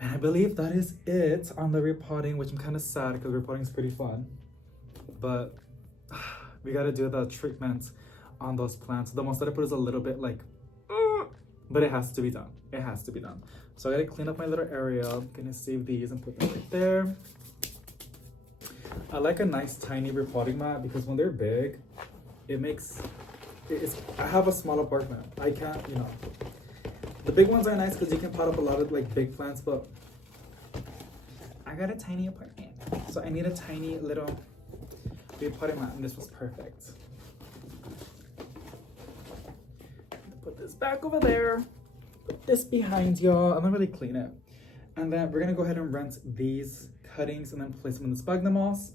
I believe that is it on the repotting, which I'm kind of sad because repotting is pretty fun. But we got to do the treatment on those plants. The most that I put is a little bit like, but it has to be done. It has to be done. So I got to clean up my little area. I'm going to save these and put them right there. I like a nice tiny repotting mat because when they're big, it makes... I have a small apartment. I can't, you know. The big ones are nice because you can pot up a lot of like big plants, but I got a tiny apartment. So I need a tiny little repotting mat, and this was perfect. Put this back over there. Put this behind y'all. I'm gonna really clean it. And then we're gonna go ahead and rinse these cuttings and then place them in the sphagnum moss.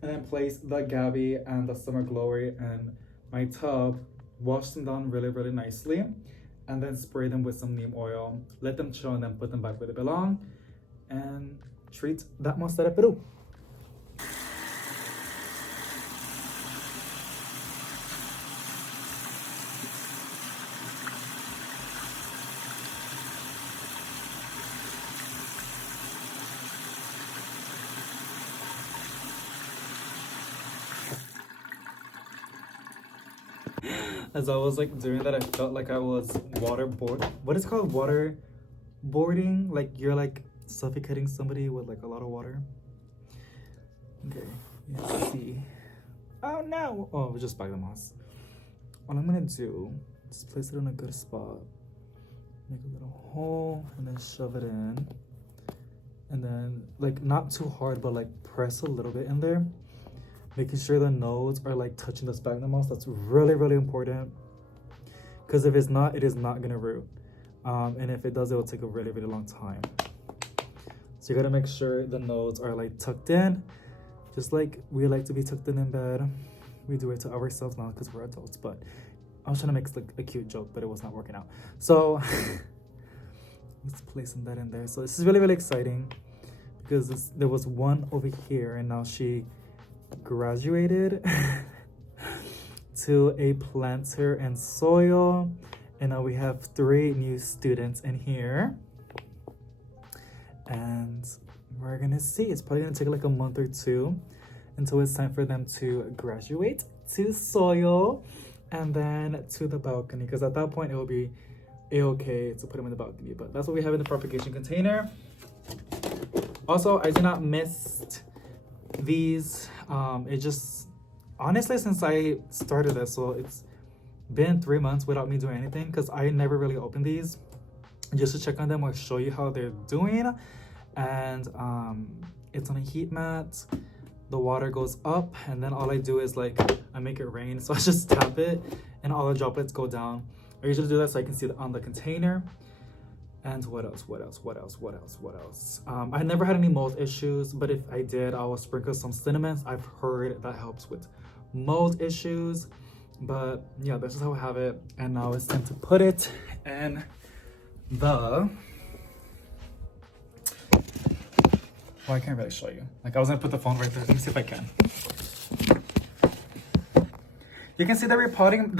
And then place the Gabby and the summer glory and my tub, wash them down really, really nicely, and then spray them with some neem oil. Let them chill and then put them back where they belong, and treat that monstera Peru. As I was like doing that, I felt like I was waterboard. What is it called? Waterboarding? Like you're like suffocating somebody with like a lot of water. Okay, let's see. Oh no! Oh, we just buy the moss. What I'm gonna do is place it in a good spot. Make a little hole and then shove it in. And then like not too hard, but like press a little bit in there. Making sure the nodes are like touching the sphagnum moss. That's really, really important. Because if it's not, it is not gonna root. And if it does, it will take a really, really long time. So you gotta make sure the nodes are like tucked in. Just like we like to be tucked in bed. We do it to ourselves now because we're adults. But I was trying to make like a cute joke, but it was not working out. So let's placing that in there. So this is really, really exciting. Because there was one over here and now she graduated to a planter and soil, and now we have 3 new students in here, and we're gonna see. It's probably gonna take like a month or 2 until it's time for them to graduate to soil and then to the balcony, because at that point it will be okay to put them in the balcony. But that's what we have in the propagation container. Also, I did not miss these. It just honestly, since I started this, so it's been 3 months without me doing anything, because I never really opened these just to check on them or show you how they're doing. And it's on a heat mat. The water goes up, and then all I do is like I make it rain, so I just tap it and all the droplets go down. I usually do that so I can see it on the container. And what else? I never had any mold issues, but if I did, I will sprinkle some cinnamon. I've heard that helps with mold issues. But yeah, this is how I have it. And now it's time to put it in the... Well, I can't really show you. Like, I was gonna put the phone right there. Let me see if I can. You can see the repotting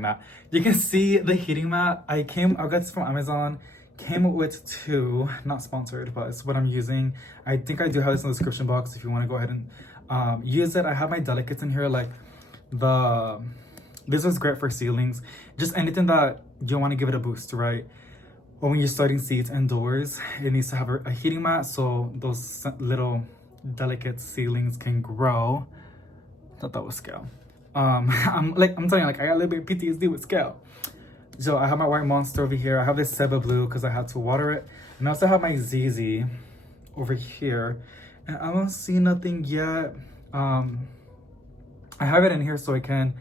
mat. You can see the heating mat. I got this from Amazon. Came with 2, not sponsored, but it's what I'm using. I think I do have this in the description box if you want to go ahead and use it. I have my delicates in here, like this was great for ceilings. Just anything that you want to give it a boost, right? Or when you're starting seeds indoors, it needs to have a heating mat so those little delicate ceilings can grow. I thought that was scale. I'm telling you, like, I got a little bit of PTSD with scale. So I have my white monster over here. I have this Seba blue because I had to water it. And I also have my ZZ over here. And I don't see nothing yet. I have it in here so it can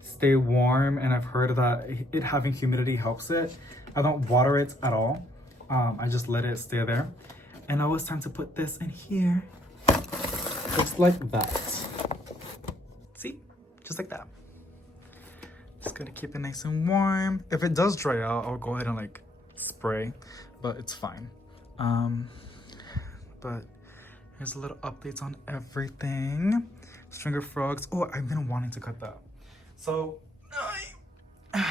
stay warm. And I've heard that it having humidity helps it. I don't water it at all. I just let it stay there. And now it's time to put this in here. Just like that. See? Just like that. Just gotta keep it nice and warm. If it does dry out, I'll go ahead and like spray, but it's fine. But here's a little updates on everything. Stringer frogs. Oh, I've been wanting to cut that. So I'm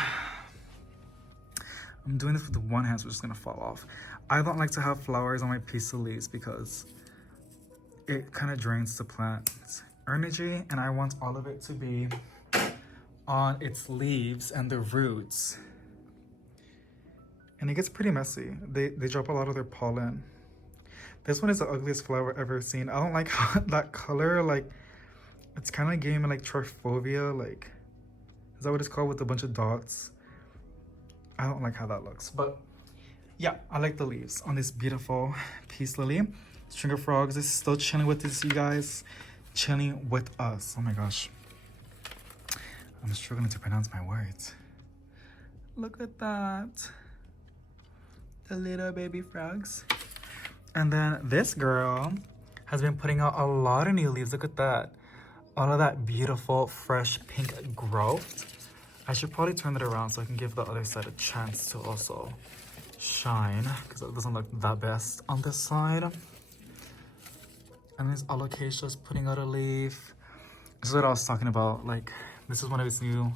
doing this with the one hand, so it's just gonna fall off. I don't like to have flowers on my piece of leaves because it kind of drains the plant's energy, and I want all of it to be on its leaves and the roots. And it gets pretty messy. They drop a lot of their pollen. This one is the ugliest flower I've ever seen. I don't like that color. Like, it's kind of giving me like Trophobia. Like, is that what it's called, with a bunch of dots? I don't like how that looks. But yeah, I like the leaves on this beautiful peace lily. Stringer frogs is still chilling with us, you guys. Chilling with us. Oh my gosh. I'm struggling to pronounce my words. Look at that. The little baby frogs. And then this girl has been putting out a lot of new leaves. Look at that. All of that beautiful, fresh pink growth. I should probably turn it around so I can give the other side a chance to also shine, because it doesn't look that best on this side. And there's alocasia's putting out a leaf. This is what I was talking about. Like, this is one of its new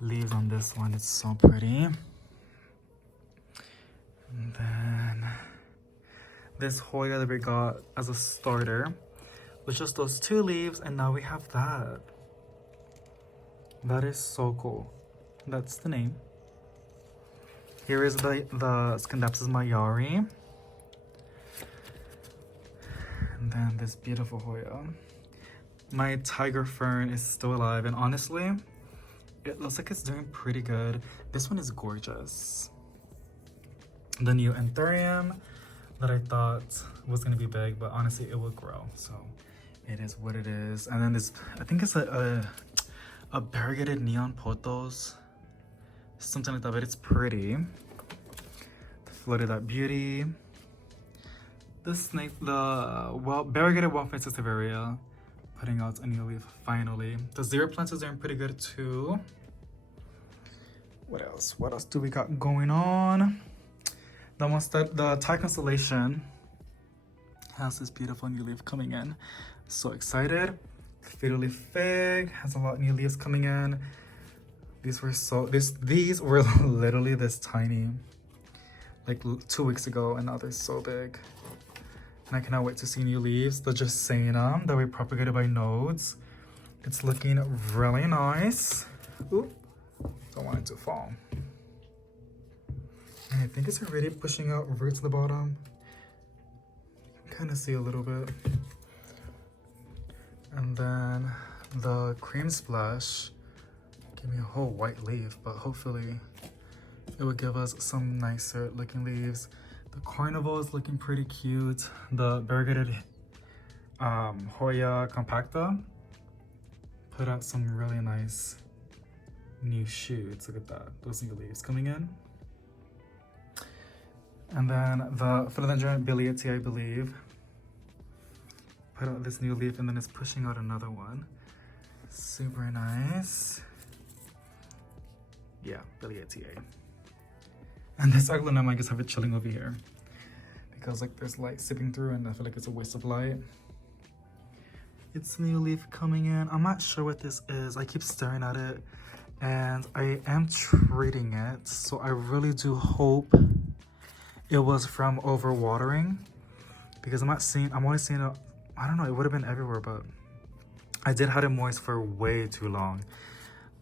leaves on this one. It's so pretty. And then this Hoya that we got as a starter was just those 2 leaves, and now we have that. That is so cool. That's the name. Here is the Scandapsus mayari. And then this beautiful Hoya. My tiger fern is still alive, and honestly, it looks like it's doing pretty good. This one is gorgeous. The new anthurium that I thought was gonna be big, but honestly, it will grow. So it is what it is. And then this, I think it's a variegated neon pothos, something like that, but it's pretty. The Philodendron beauty. The snake, the variegated Wildfire Saveria, putting out a new leaf finally. The zero plants is doing pretty good too. What else? What else do we got going on? The Thai constellation has this beautiful new leaf coming in. So excited. Fiddle leaf fig has a lot of new leaves coming in. These were literally this tiny, like 2 weeks ago, and now they're so big. And I cannot wait to see new leaves. The Jasena that we propagated by nodes. It's looking really nice. Ooh, don't want it to fall. And I think it's already pushing out roots at the bottom. You can kind of see a little bit. And then the cream splash gave me a whole white leaf, but hopefully it would give us some nicer looking leaves. The carnival is looking pretty cute. The variegated Hoya compacta put out some really nice new shoots. Look at that, those new leaves coming in. And then the Philodendron biliaceae, I believe, put out this new leaf and then it's pushing out another one. Super nice. Yeah, biliaceae. And this aglaonema, I just have it chilling over here because like there's light seeping through and I feel like it's a waste of light. It's new leaf coming in. I'm not sure what this is. I keep staring at it and I am treating it. So I really do hope it was from overwatering because I'm only seeing it, I don't know, it would have been everywhere, but I did have it moist for way too long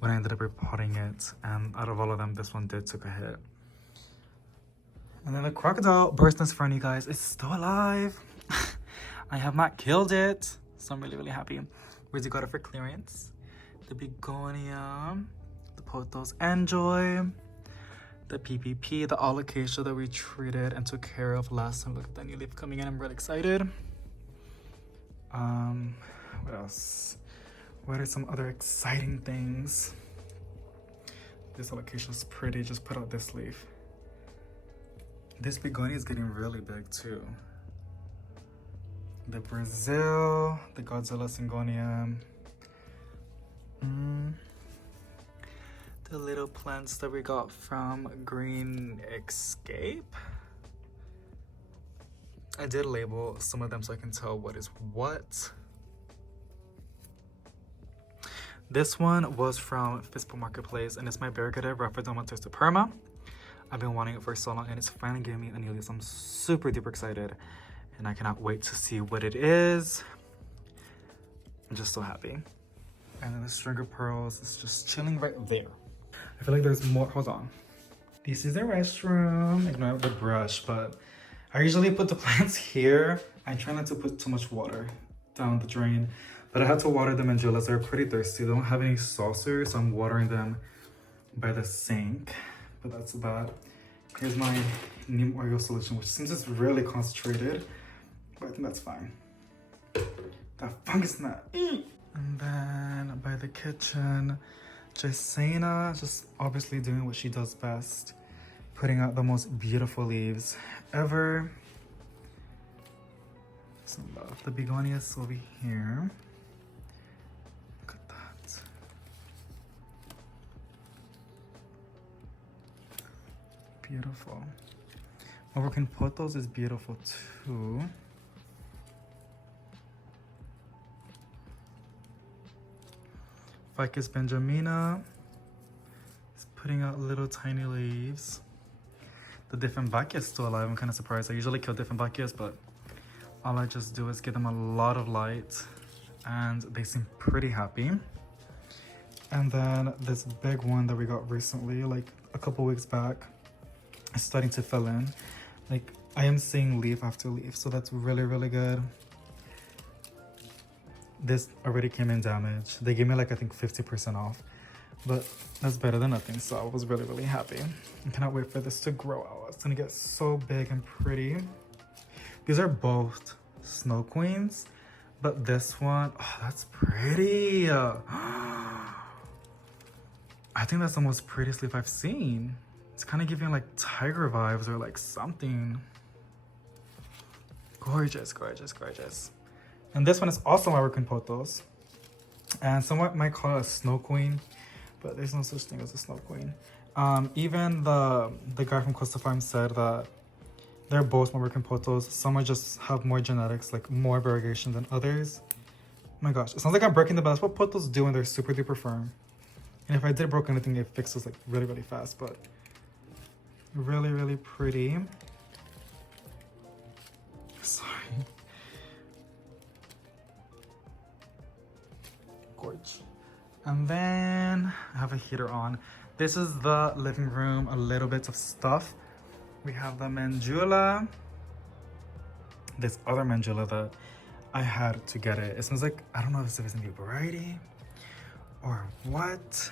when I ended up repotting it. And out of all of them, this one did took a hit. And then the crocodile burstiness fern, you guys, is still alive. I have not killed it, so I'm really, really happy. Where's you got it for clearance? The begonia, the pothos enjoy, the PPP, the alocasia that we treated and took care of last time. Look at that new leaf coming in. I'm really excited. What else? What are some other exciting things? This alocasia is pretty. Just put out this leaf. This begonia is getting really big too. The Brazil, the Godzilla syngonium. The little plants that we got from Green Escape. I did label some of them so I can tell what is what. This one was from Fiscal Marketplace and it's my variegated Repotting Perma. I've been wanting it for so long and it's finally giving me a new leaf. I'm super duper excited and I cannot wait to see what it is. I'm just so happy. And then the string of pearls is just chilling right there. I feel like there's more, hold on. This is the restroom, ignore the brush, but I usually put the plants here. I try not to put too much water down the drain, but I had to water the mandulas. They're pretty thirsty. They don't have any saucers, so I'm watering them by the sink. But that's about. Here's my neem oil solution, which seems it's really concentrated, but I think that's fine. That fungus net. And then by the kitchen, Jaceina, just obviously doing what she does best, putting out the most beautiful leaves ever. Some love. The begonias over here. Look at that. Beautiful. Working pothos is beautiful too. Ficus benjamina is putting out little tiny leaves. The different Dieffenbachia is still alive. I'm kind of surprised. I usually kill Dieffenbachias, but all I just do is give them a lot of light and they seem pretty happy. And then this big one that we got recently, like a couple weeks back, is starting to fill in. Like I am seeing leaf after leaf, so that's really, really good. This already came in damaged. They gave me like I think 50% off, but that's better than nothing, so I was really, really happy. I cannot wait for this to grow out. It's gonna get so big and pretty. These are both snow queens, but this one, oh, that's pretty. I think that's the most prettiest leaf I've seen. It's kind of giving like tiger vibes or like something. Gorgeous, gorgeous, gorgeous. And this one is also my working pothos. And someone might call it a snow queen, but there's no such thing as a snow queen. Even the guy from Costa Farm said that they're both my working pothos. Some are just have more genetics, like more variegation than others. Oh my gosh, it sounds like I'm breaking the best. What pothos do when they're super duper firm? And if I did broke anything, it fixes like really, really fast, but really, really pretty. Sorry. Gorge. And then I have a heater on. This is the living room, a little bit of stuff. We have the mandula. This other mandula that I had to get it. It smells like, I don't know if it's a new variety or what,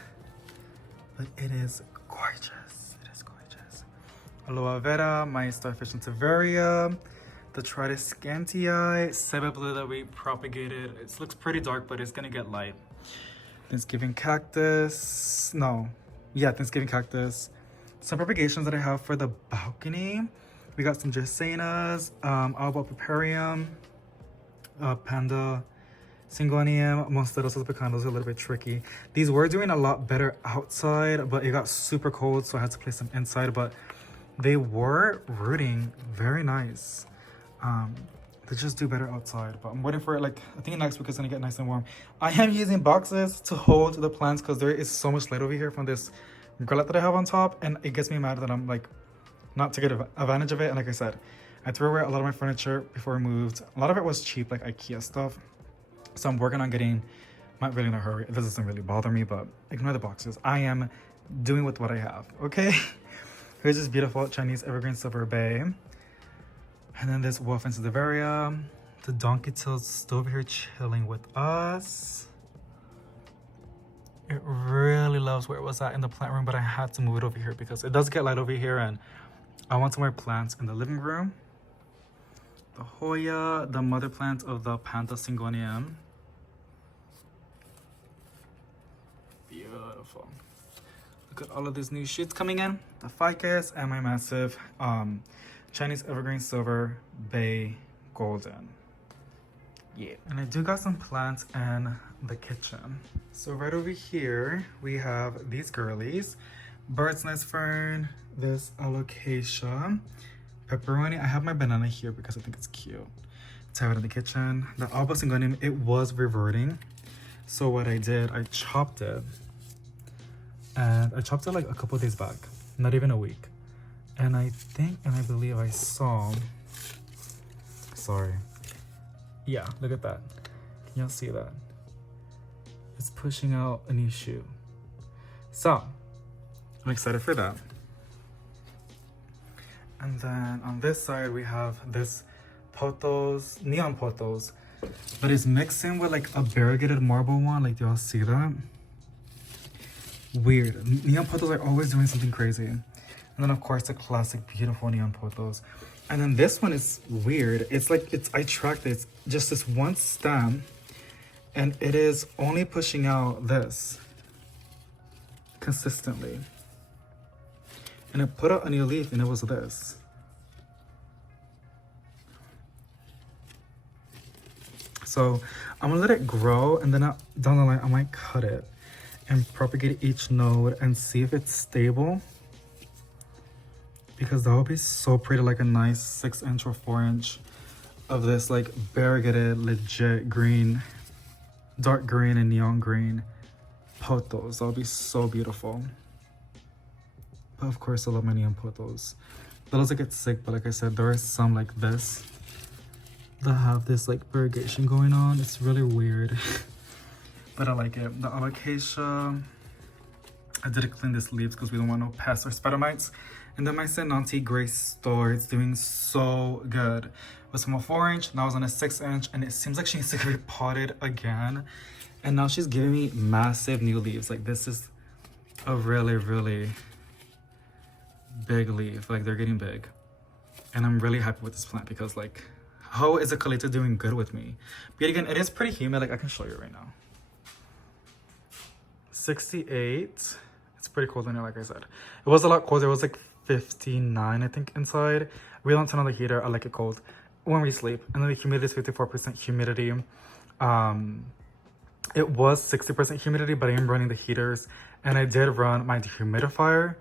but it is gorgeous. It is gorgeous. Aloe vera, my starfish and Tiveria, the Tridescantii, Seba blue that we propagated. It looks pretty dark, but it's gonna get light. Thanksgiving cactus. No. Yeah, Thanksgiving cactus. Some propagations that I have for the balcony. We got some Dracaenas, Alba Paparium, Panda Syngonium. Most of those Picandos are a little bit tricky. These were doing a lot better outside, but it got super cold, so I had to place them inside. But they were rooting very nice. They just do better outside, but I'm waiting for it. Like, I think next week it's gonna get nice and warm. I am using boxes to hold the plants because there is so much light over here from this grillet that I have on top, and it gets me mad that I'm like not to get advantage of it. And like I said, I threw away a lot of my furniture before I moved. A lot of it was cheap, like IKEA stuff. So I'm working on getting, not really in a hurry. This doesn't really bother me, but ignore the boxes. I am doing with what I have, okay? Here's this beautiful Chinese evergreen silver bay. And then this wolf into the Bavaria. The donkey tail's still over here chilling with us. It really loves where it was at in the plant room, but I had to move it over here because it does get light over here, and I want some more plants in the living room. The Hoya, the mother plant of the Panta Syngonium. Beautiful. Look at all of these new shoots coming in. The ficus and my massive Chinese evergreen silver bay golden. Yeah. And I do got some plants in the kitchen. So right over here we have these girlies. Bird's nest fern, this alocasia, pepperoni. I have my banana here because I think it's cute to have it in the kitchen. The Alba Syngonium, it was reverting. So what I did, I chopped it. And I chopped it like a couple of days back, not even a week. And I think, and I believe I saw, sorry. Yeah, look at that. Can y'all see that? It's pushing out a new shoot. So, I'm excited for that. And then on this side, we have this pothos, neon pothos, but it's mixing with like a variegated marble one. Like, do y'all see that? Weird. Neon pothos are always doing something crazy. And then of course the classic beautiful neon pothos. And then this one is weird. It's like, I tracked it. It's just this one stem, and it is only pushing out this consistently. And it put out a new leaf, and it was this. So I'm gonna let it grow, and then down the line I might cut it and propagate each node and see if it's stable. Because that would be so pretty, like a nice 6-inch or 4-inch of this like variegated, legit green, dark green and neon green pothos. That would be so beautiful. But of course I love my neon pothos. Those that get sick, but like I said, there are some like this that have this like variegation going on. It's really weird. But I like it. The alocasia, I did clean these leaves because we don't want no pests or spider mites. And then my Senanti Gray Store, it's doing so good. It was from a 4-inch, now it's on a 6-inch, and it seems like she needs to get repotted again. And now she's giving me massive new leaves. Like, this is a really, really big leaf. Like, they're getting big. And I'm really happy with this plant because, like, how is a Caleta doing good with me? But again, it is pretty humid. Like, I can show you right now. 68. It's pretty cold in here, like I said. It was a lot colder. It was like 59, I think, inside. We don't turn on the heater. I like it cold when we sleep. And then the humidity is 54% humidity. It was 60% humidity, but I am running the heaters. And I did run my dehumidifier.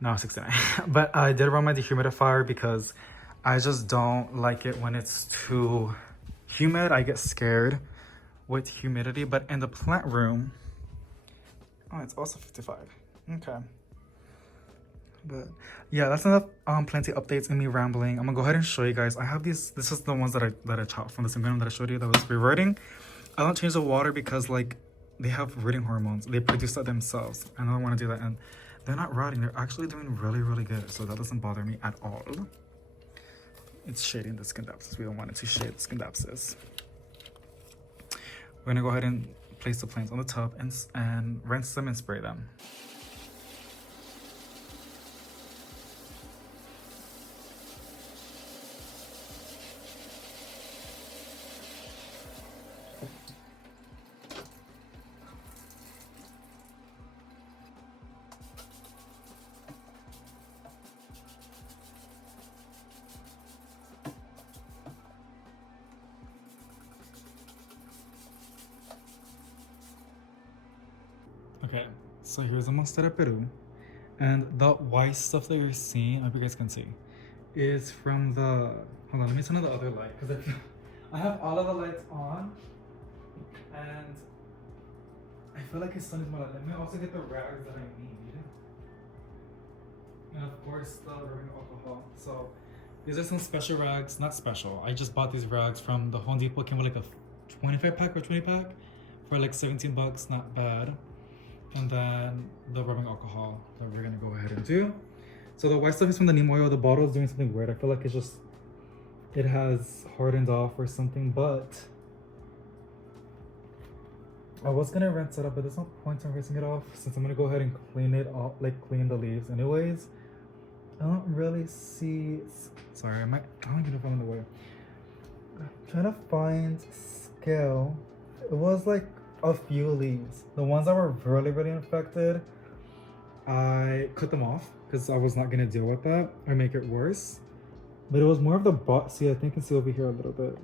No, 69. But I did run my dehumidifier because I just don't like it when it's too humid. I get scared with humidity. But in the plant room, oh, it's also 55. Okay. But yeah, that's enough plenty updates and me rambling. I'm gonna go ahead and show you guys. I have these. This is the ones that I chopped from the syngonium that I showed you that was reverting. I don't change the water because like they have rooting hormones. They produce that themselves, and I don't want to do that. And they're not rotting. They're actually doing really, really good. So that doesn't bother me at all. It's shading the Scindapsus. We don't want it to shade the Scindapsus. We're gonna go ahead and place the plants on the tub and rinse them and spray them. Okay, so here's the Monstera Peru. And the white stuff that you're seeing, I hope you guys can see, is from the, hold on, let me turn on the other light, because I have all of the lights on, and I feel like it's sun is more light. Let me also get the rags that I need. And of course, the rubbing alcohol. So these are some special rags, not special. I just bought these rags from the Home Depot. Came with like a 25 pack or 20 pack for like 17 bucks, not bad. And then the rubbing alcohol that we're gonna go ahead and do. So the white stuff is from the neem oil. The bottle is doing something weird. I feel like it's just, it has hardened off or something, but I was gonna rinse it up, but there's no point in rinsing it off since I'm gonna go ahead and clean it off, like clean the leaves anyways. I don't really see, sorry, I don't even know if I'm in the way. I'm trying to find scale. It was like a few leaves. The ones that were really, really infected, I cut them off because I was not gonna deal with that or make it worse. But it was more of the see, I think you can see over here a little bit.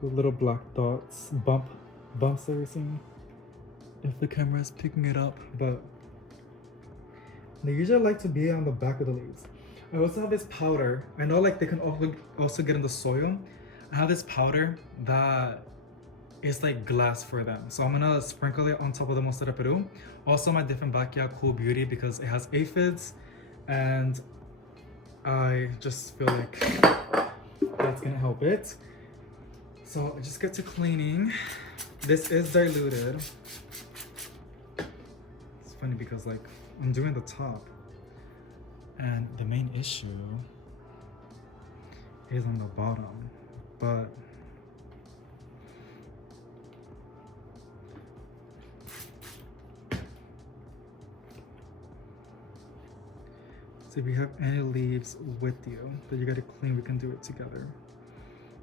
The little black dots, bumps that we're seeing. If the camera is picking it up, but they usually like to be on the back of the leaves. I also have this powder. I know like they can also get in the soil. I have this powder that is like glass for them. So I'm gonna sprinkle it on top of the Monstera Peru. Also my different backyard Cool Beauty because it has aphids and I just feel like that's gonna help it. So I just get to cleaning. This is diluted. It's funny because like I'm doing the top and the main issue is on the bottom, but so if you have any leaves with you that you gotta clean, we can do it together.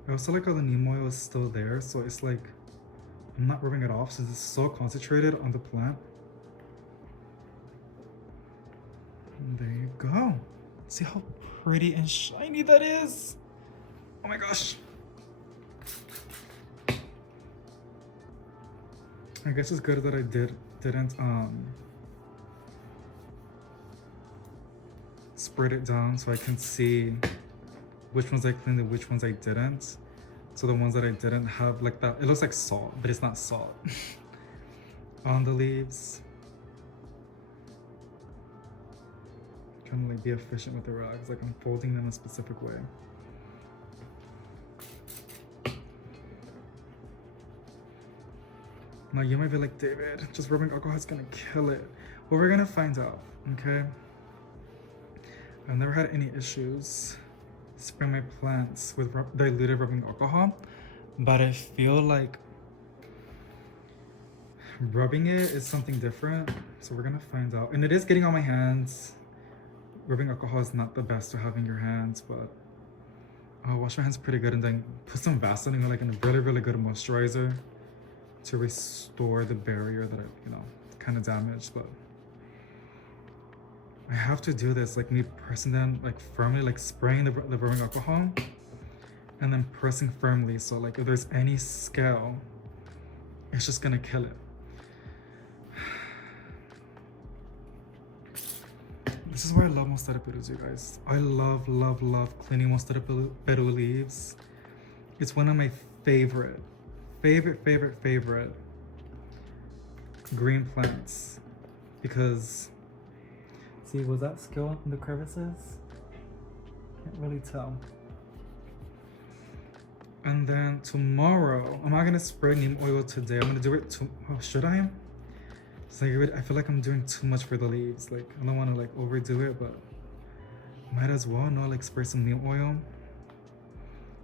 I also like how the neem oil is still there, so it's like I'm not rubbing it off since it's so concentrated on the plant. And there you go. See how pretty and shiny that is? Oh my gosh. I guess it's good that I didn't spread it down so I can see which ones I cleaned and which ones I didn't. So the ones that I didn't have like that, it looks like salt, but it's not salt on the leaves. Trying to like be efficient with the rags, like I'm folding them a specific way. Now you might be like, David, just rubbing alcohol is gonna kill it. Well, we're gonna find out, okay? I've never had any issues spraying my plants with diluted rubbing alcohol, but I feel like rubbing it is something different. So we're gonna find out. And it is getting on my hands. Rubbing alcohol is not the best to have in your hands, but I'll wash my hands pretty good and then put some Vaseline and like a really, really good moisturizer to restore the barrier that I, kind of damaged. But I have to do this, like me pressing them like firmly, like spraying the rubbing alcohol and then pressing firmly. So like if there's any scale, it's just gonna kill it. This is why I love Monstera Perus, you guys. I love, love, love cleaning Monstera Peru leaves. It's one of my favorite green plants because, see, was that scale in the crevices? Can't really tell. And then tomorrow, I'm not gonna spray neem oil today. I'm gonna do it should I? So I feel like I'm doing too much for the leaves. Like I don't want to like overdo it, but might as well like spray some neem oil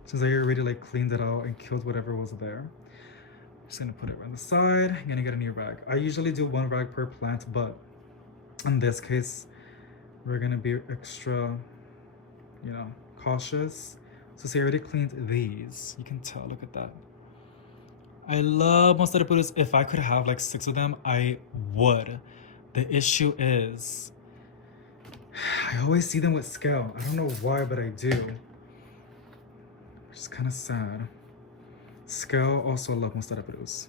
since I already like cleaned it out and killed whatever was there. I'm just gonna put it on the side. I'm gonna get a new rag. I usually do one rag per plant, but in this case, we're gonna be extra, cautious. So see, I already cleaned these. You can tell, look at that. I love Monstera Perus. If I could have like 6 of them, I would. The issue is, I always see them with scale. I don't know why, but I do. Which is kind of sad. Scale also love Monstera Perus.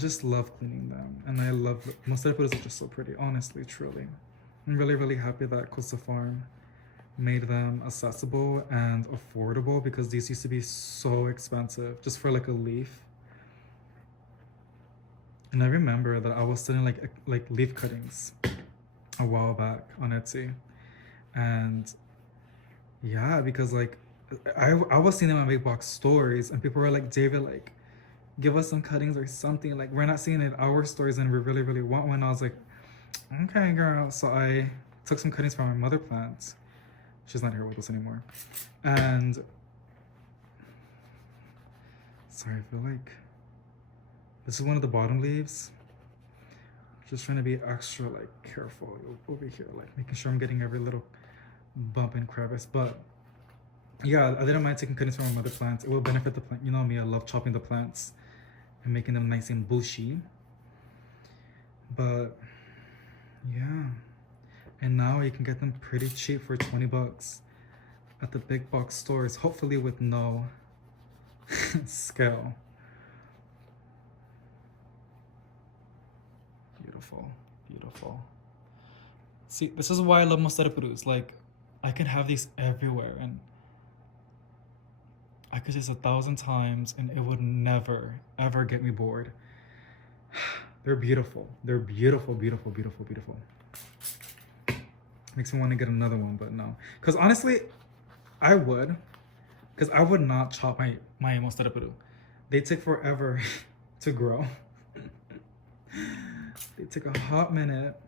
just love cleaning them, and I love most of it is just so pretty, honestly, truly. I'm really, really happy that Costa Farm made them accessible and affordable, because these used to be so expensive just for like a leaf. And I remember that I was selling like leaf cuttings a while back on Etsy, and yeah, because like I was seeing them on big box stores, and people were like, David, like, give us some cuttings or something. Like, we're not seeing it in our stores, and we really, really want one. I was like, okay, girl. So I took some cuttings from my mother plant. She's not here with us anymore. And sorry, I feel like this is one of the bottom leaves. Just trying to be extra like careful over here, like making sure I'm getting every little bump and crevice. But yeah, I didn't mind taking cuttings from my mother plants. It will benefit the plant. You know me, I love chopping the plants and making them nice and bushy. But yeah, and now you can get them pretty cheap for 20 bucks at the big box stores, hopefully with no scale. Beautiful, beautiful. See, this is why I love Mostarda Perus. Like, I can have these everywhere, and I could say this 1,000 times and it would never, ever get me bored. They're beautiful. They're beautiful, beautiful, beautiful, beautiful. Makes me want to get another one, but no. Because honestly, I would. Because I would not chop my Mostarda Peru. They take forever to grow. They take a hot minute.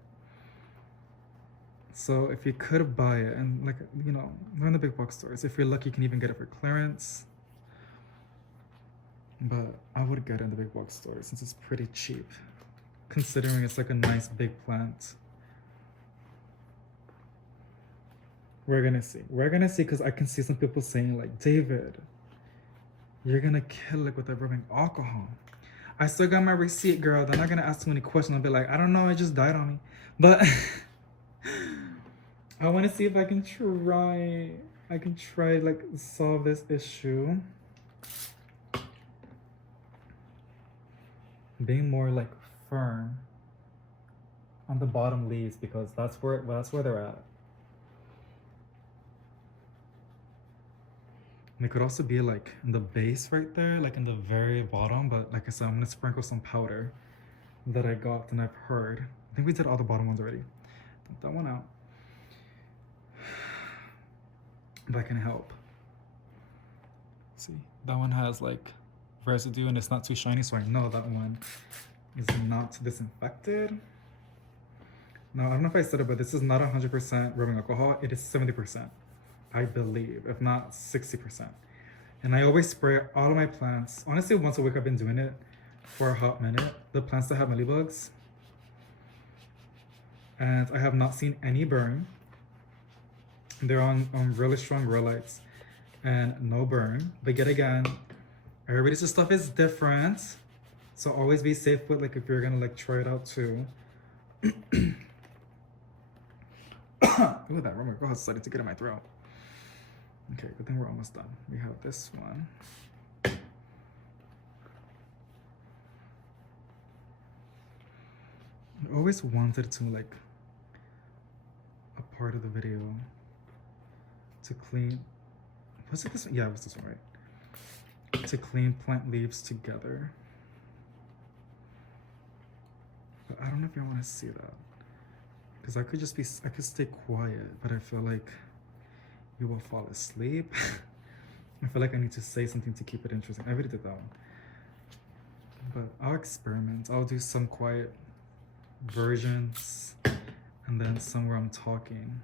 So if you could buy it, and like, you know, they're in the big box stores. If you're lucky, you can even get it for clearance. But I would get it in the big box store since it's pretty cheap, considering it's like a nice big plant. We're gonna see. We're gonna see, because I can see some people saying like, David, you're gonna kill it with the rubbing alcohol. I still got my receipt, girl. They're not gonna ask too many questions. I'll be like, I don't know, it just died on me. But I want to see if I can try like solve this issue. Being more like firm on the bottom leaves, because that's where they're at. And it could also be like in the base right there, like in the very bottom. But like I said, I'm gonna sprinkle some powder that I got and I've heard. I think we did all the bottom ones already. Dump that one out. That can help. See, that one has like residue and it's not too shiny, so I know that one is not disinfected. Now, I don't know if I said it, but this is not 100% rubbing alcohol. It is 70%, I believe, if not 60%. And I always spray all of my plants. Honestly, once a week I've been doing it for a hot minute. The plants that have mealybugs. And I have not seen any burn. They're on really strong grow lights and no burn. But yet again, everybody's stuff is different. So always be safe with, like, if you're gonna like try it out too. Ooh, that rumor alcohol started to get in my throat. Okay, good thing we're almost done. We have this one. I always wanted to, like, a part of the video to clean. Was it this one? Yeah, it was this one, right? To clean plant leaves together. But I don't know if you want to see that. Because I could stay quiet, but I feel like you will fall asleep. I feel like I need to say something to keep it interesting. I already did that one. But I'll experiment. I'll do some quiet versions and then some where I'm talking.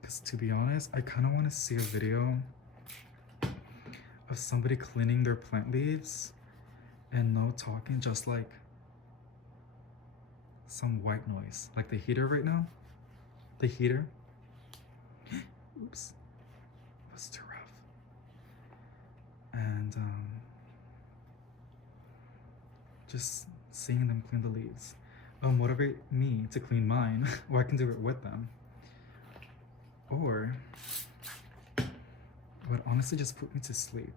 Because to be honest, I kind of want to see a video of somebody cleaning their plant leaves and no talking, just like some white noise, like the heater right now. The heater. Oops, that's too rough. And just seeing them clean the leaves motivate me to clean mine, or I can do it with them, or would honestly just put me to sleep.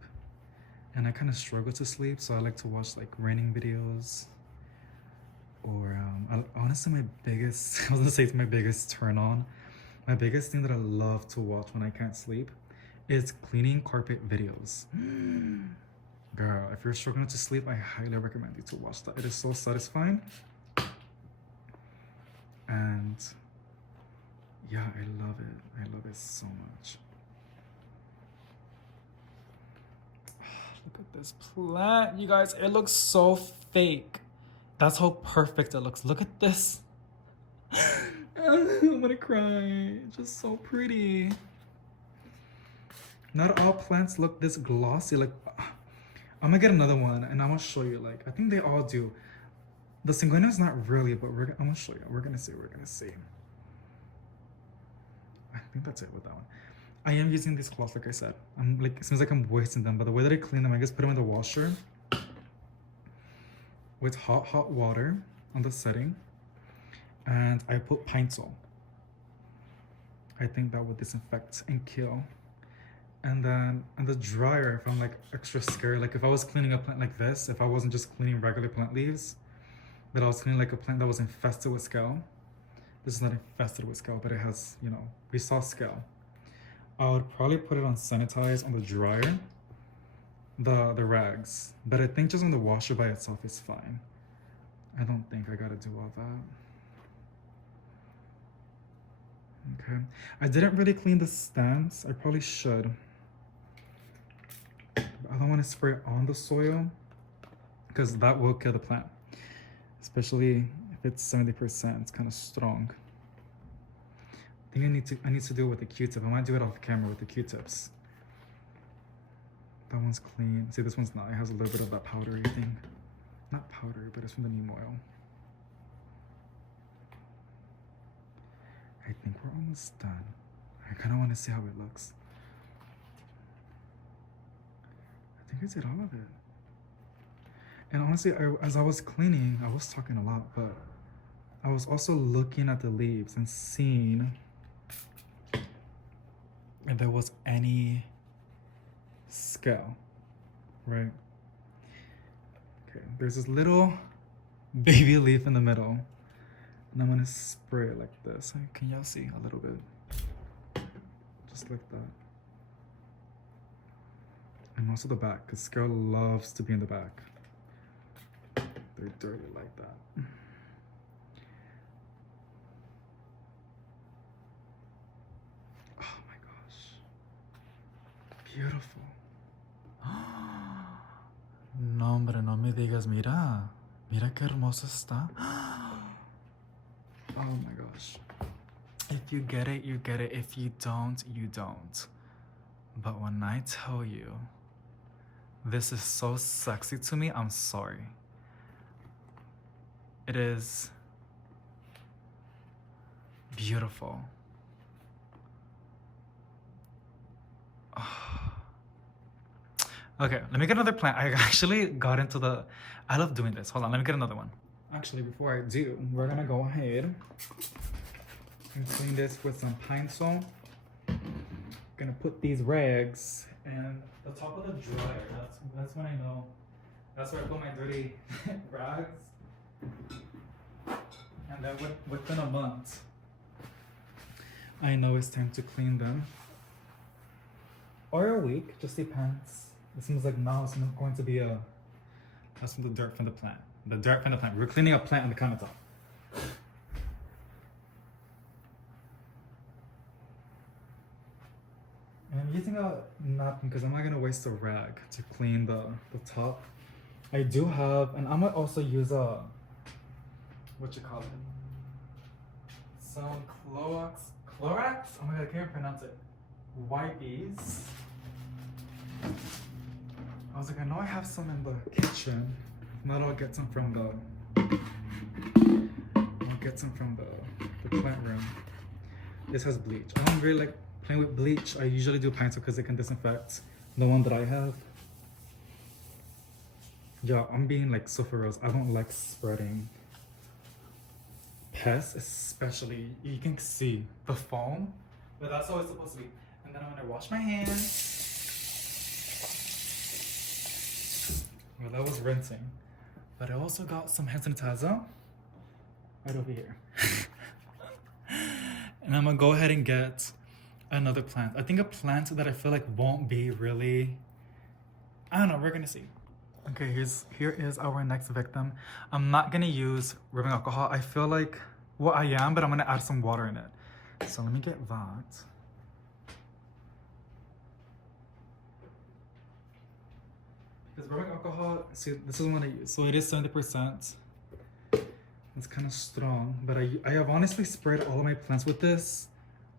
and I kind of struggle to sleep, so I like to watch like raining videos. Or honestly, my biggest I was gonna say it's my biggest turn on. My biggest thing that I love to watch when I can't sleep is cleaning carpet videos. Girl, if you're struggling to sleep, I highly recommend you to watch that. It is so satisfying. And yeah, I love it. I love it so much. Look at this plant, you guys. It looks so fake. That's how perfect it looks. Look at this. I'm gonna cry. It's just so pretty. Not all plants look this glossy. Like, I'm gonna get another one and I'm gonna show you. Like, I think they all do. The Cinguena is not really, but I'm gonna show you. We're gonna see. I think that's it with that one. I am using these cloths, like I said. I'm like, it seems like I'm wasting them, but the way that I clean them, I just put them in the washer with hot water on the setting, and I put pine sol. I think that would disinfect and kill. And then on the dryer, if I'm like extra scared, like if I was cleaning a plant like this, if I wasn't just cleaning regular plant leaves, but I was cleaning like a plant that was infested with scale. This is not infested with scale, but it has, you know, we saw scale. I would probably put it on sanitize on the dryer, the rags, but I think just on the washer by itself is fine. I don't think I gotta do all that. Okay, I didn't really clean the stems. I probably should. I don't want to spray it on the soil because that will kill the plant, especially if it's 70%. It's kind of strong. I think I need to do it with the Q-tip. I might do it off camera with the Q-tips. That one's clean. See, this one's not. It has a little bit of that powdery thing. Not powdery, but it's from the neem oil. I think we're almost done. I kind of want to see how it looks. I think I did all of it. And honestly, as I was cleaning, I was talking a lot, but I was also looking at the leaves and seeing if there was any scale, right? Okay, there's this little baby leaf in the middle, and I'm gonna spray it like this. Can y'all see a little bit? Just like that. And also the back, because scale loves to be in the back. They're dirty like that. Oh my gosh. Beautiful. No, hombre, no me digas, mira. Mira qué hermoso está. Oh my gosh. If you get it, you get it. If you don't, you don't. But when I tell you, this is so sexy to me, I'm sorry. It is beautiful. Okay, let me get another plant. I actually got into the... I love doing this. Hold on, let me get another one. Actually, before I do, we're gonna go ahead and clean this with some pine sol. Gonna put these rags and the top of the dryer. That's when I know. That's where I put my dirty rags. And then within a month, I know it's time to clean them. Or a week, just depends. It seems like now it's not going to be a... That's from the dirt from the plant. The dirt from the plant. We're cleaning a plant on the countertop. And I'm using a napkin because I'm not gonna waste a rag to clean the top. I do have, and I might also use a, what you call it? Some Clorox? Oh my god, I can't pronounce it. Wipes. I was like, I know I have some in the kitchen. If not, I'll get some from the plant room. This has bleach. I don't really like playing with bleach. I usually do pine sol because it can disinfect. The one that I have. Yeah, I'm being like so for real. I don't like spreading pests, especially. You can see the foam, but that's how it's supposed to be. And then I'm gonna wash my hands. that was rinsing. But I also got some hand sanitizer right over here. And I'm gonna go ahead and get another plant. I think a plant that I feel like won't be really, I don't know, we're gonna see. Okay, here is our next victim. I'm not gonna use rubbing alcohol. I feel like, well, I am, but I'm gonna add some water in it. So let me get that. Because rubbing alcohol, see, this is one I use. So it is 70%. It's kind of strong, but I have honestly sprayed all of my plants with this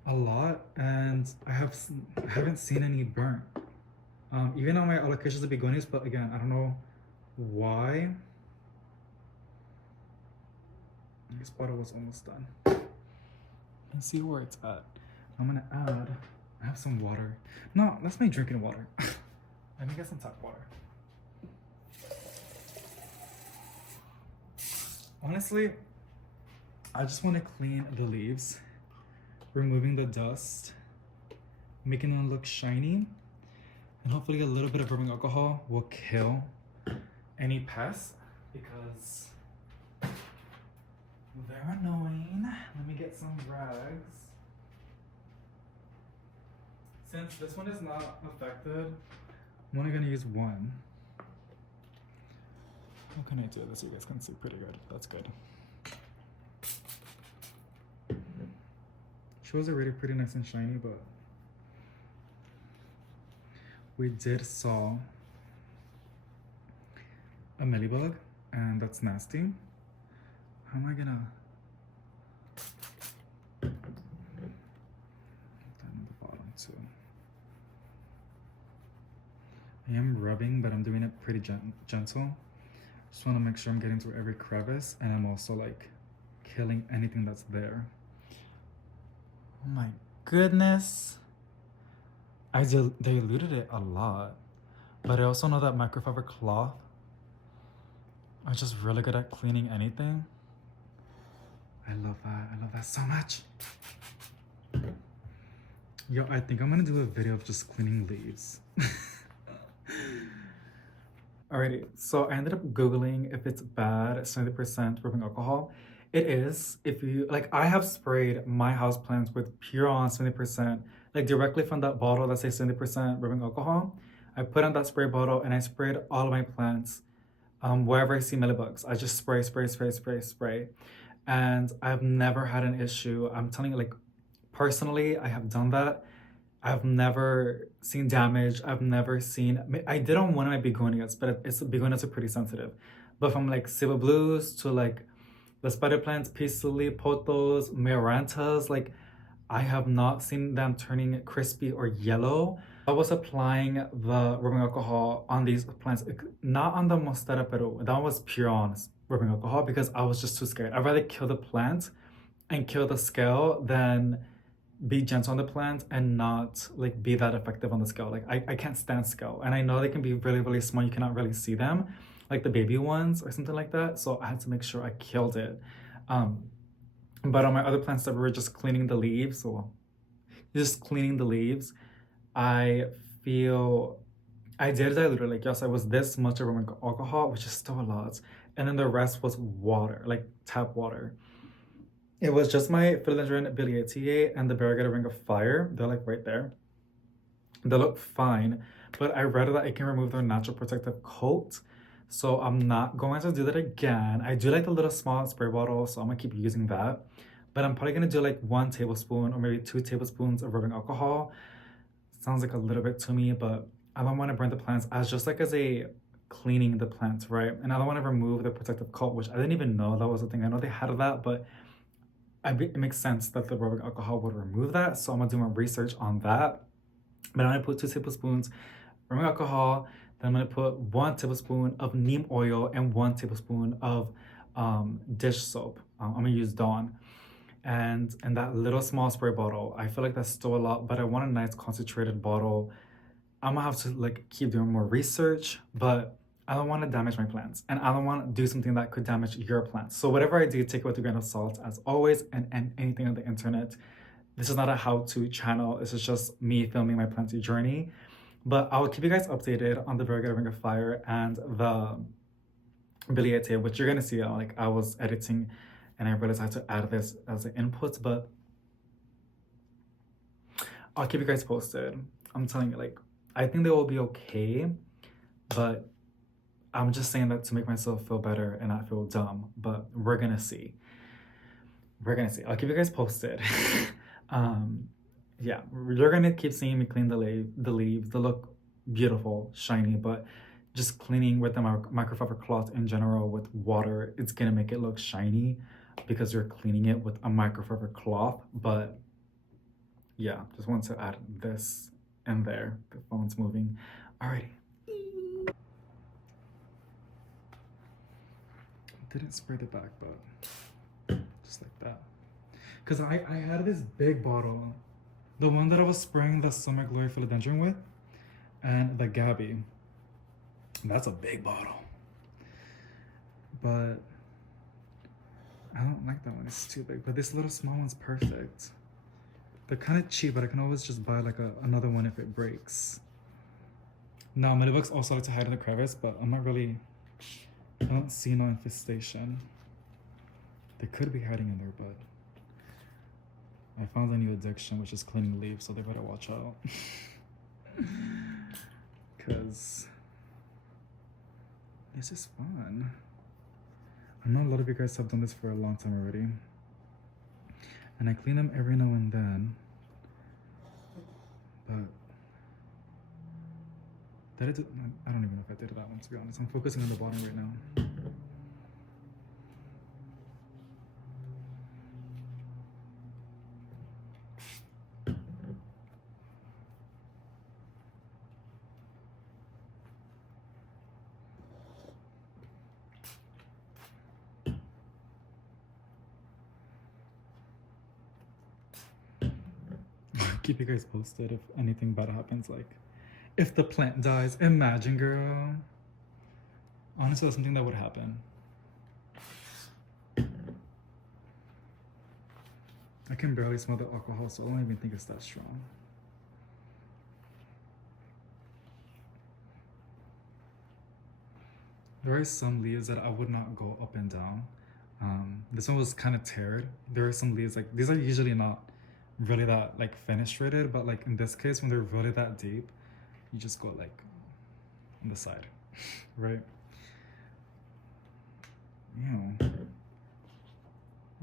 a lot, and I haven't seen any burn. Even on my allocations of begonias, but again, I don't know why. This bottle was almost done. Let's see where it's at. I'm gonna add, I have some water. No, that's my drinking water. Let me get some tap water. Honestly, I just want to clean the leaves, removing the dust, making them look shiny, and hopefully a little bit of rubbing alcohol will kill any pests because they're annoying. Let me get some rags. Since this one is not affected, I'm only gonna use one. How can I do this so you guys can see pretty good? That's good. She was already pretty nice and shiny, but we did saw a mealybug, and that's nasty. How am I gonna put that on the bottom too? I am rubbing, but I'm doing it pretty gentle. Just want to make sure I'm getting through every crevice, and I'm also like killing anything that's there. Oh my goodness. I diluted it a lot, but I also know that microfiber cloth are just really good at cleaning anything. I love that. I love that so much. Yo, I think I'm gonna do a video of just cleaning leaves. Alrighty, so I ended up Googling if it's bad, 70% rubbing alcohol. It is. If you, like, I have sprayed my houseplants with pure on 70%, like directly from that bottle that says 70% rubbing alcohol. I put on that spray bottle and I sprayed all of my plants wherever I see mealybugs. I just spray, spray, spray, spray, spray. And I've never had an issue. I'm telling you, like, personally, I have done that. I've never seen damage. I've never seen, I did on one of my begonias, but begonias are pretty sensitive. But from like Silver Blues to like the spider plants, Peace Lily, Pothos, Marantas, like I have not seen them turning crispy or yellow. I was applying the rubbing alcohol on these plants, not on the Monstera Peru. That was pure on rubbing alcohol because I was just too scared. I'd rather kill the plant and kill the scale than be gentle on the plant and not like be that effective on the scale. Like I can't stand scale, and I know they can be really, really small. You cannot really see them, like the baby ones or something like that. So I had to make sure I killed it. But on my other plants that we were just cleaning the leaves, or just cleaning the leaves, I feel I did dilute it. Like, yes, I was this much of alcohol, which is still a lot, and then the rest was water, like tap water. It was just my Philodendron biliaceae and the Variegated Ring of Fire. They're like right there. They look fine, but I read that it can remove their natural protective coat. So I'm not going to do that again. I do like the little small spray bottle, so I'm gonna keep using that. But I'm probably gonna do like 1 tablespoon or maybe 2 tablespoons of rubbing alcohol. Sounds like a little bit to me, but I don't want to burn the plants as just like as a cleaning the plants, right? And I don't want to remove the protective coat, which I didn't even know that was a thing. I know they had that, but it makes sense that the rubbing alcohol would remove that. So I'm gonna do more research on that. But I'm gonna put 2 tablespoons rubbing alcohol. Then I'm gonna put 1 tablespoon of neem oil and 1 tablespoon of dish soap. I'm gonna use Dawn. And that little small spray bottle, I feel like that's still a lot, but I want a nice concentrated bottle. I'm gonna have to like keep doing more research, but I don't want to damage my plants, and I don't want to do something that could damage your plants. So whatever I do, take it with a grain of salt as always, and anything on the internet. This is not a how-to channel. This is just me filming my planting journey. But I will keep you guys updated on the Burger Ring of Fire and the Billiete, which you're gonna see. Like I was editing, and I realized I had to add this as an input, but I'll keep you guys posted. I'm telling you, like I think they will be okay, but I'm just saying that to make myself feel better and not feel dumb. But we're gonna see. We're gonna see. I'll keep you guys posted. um, yeah, you're gonna keep seeing me clean the leaves. They look beautiful, shiny, but just cleaning with the microfiber cloth in general with water, it's gonna make it look shiny because you're cleaning it with a microfiber cloth. But yeah, just want to add this in there. The phone's moving. Alrighty. Didn't spray the back, but just like that. Because I had this big bottle, the one that I was spraying the Summer Glory Philodendron with, and the Gabby. That's a big bottle. But I don't like that one, it's too big. But this little small one's perfect. They're kind of cheap, but I can always just buy like another one if it breaks. Now, Meadowbugs also like to hide in the crevice, but I'm not really, I don't see no infestation. They could be hiding in there, but I found a new addiction, which is cleaning leaves, so they better watch out. Because this is fun. I know a lot of you guys have done this for a long time already. And I clean them every now and then. But I don't even know if I did that one, to be honest. I'm focusing on the bottom right now. Keep you guys posted if anything bad happens, like if the plant dies. Imagine, girl. Honestly, that's something that would happen. I can barely smell the alcohol, so I don't even think it's that strong. There are some leaves that I would not go up and down. This one was kind of teared. There are some leaves, like these are usually not really that like fenestrated, but like in this case, when they're really that deep, you just go like on the side, right? Ew.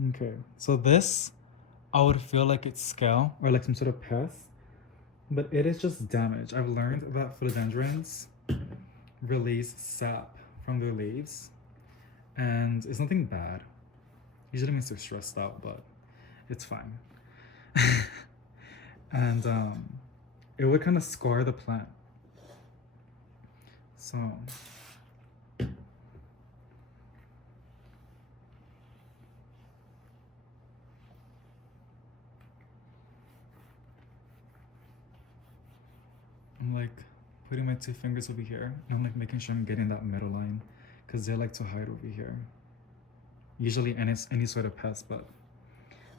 Okay, so this, I would feel like it's scale or like some sort of pest, but it is just damage. I've learned that philodendrons release sap from their leaves, and it's nothing bad. Usually means they're stressed out, but it's fine. And it would kind of scar the plant. So I'm like putting my 2 fingers over here, and I'm like making sure I'm getting that middle line, because they like to hide over here. Usually any sort of pest, but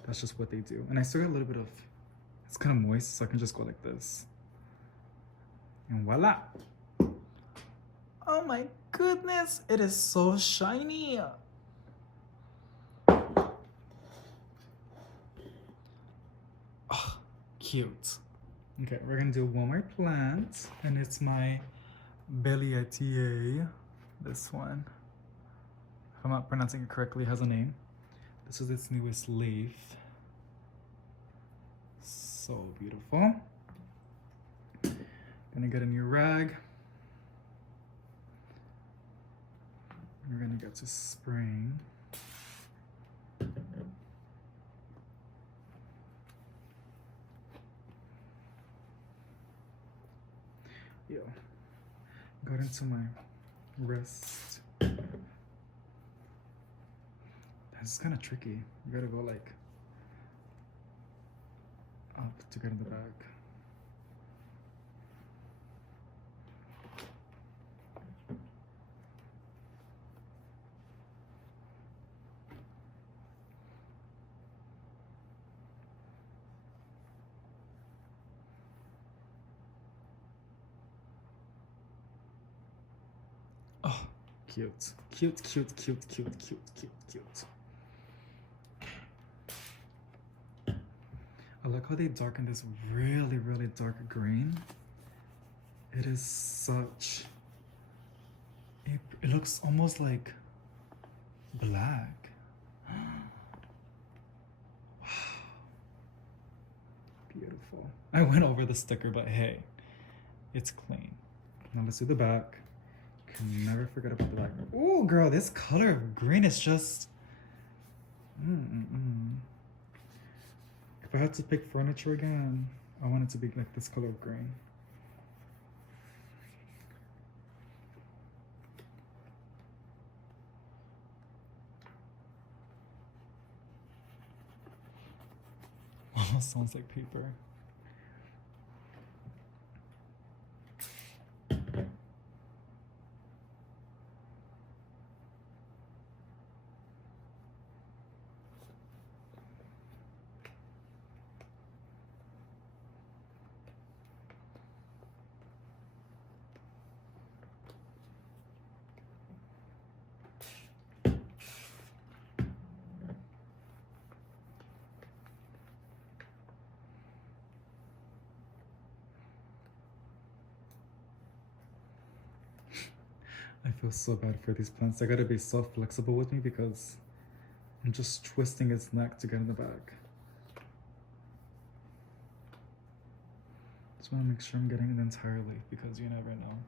that's just what they do. And I still got a little bit of, it's kind of moist, so I can just go like this. And voila! Oh my goodness, it is so shiny! Oh, cute. Okay, we're gonna do one more plant, and it's my Billiete. This one, if I'm not pronouncing it correctly, has a name. This is its newest leaf. So beautiful. Gonna get a new rag. We're gonna get to spraying. Yo, got into my wrist. This is kind of tricky. You gotta go like up to get in the bag. Cute. Cute, cute, cute, cute, cute, cute, cute. I like how they darken this really, really dark green. It is such... It looks almost like black. Wow. Beautiful. I went over the sticker, but hey, it's clean. Now let's do the back. Can never forget about the back. Oh, girl, this color of green is just... If I had to pick furniture again, I want it to be like this color of green. Almost sounds like paper. I feel so bad for these plants. I gotta be so flexible with me because I'm just twisting its neck to get in the back. Just wanna make sure I'm getting it entirely because you never know.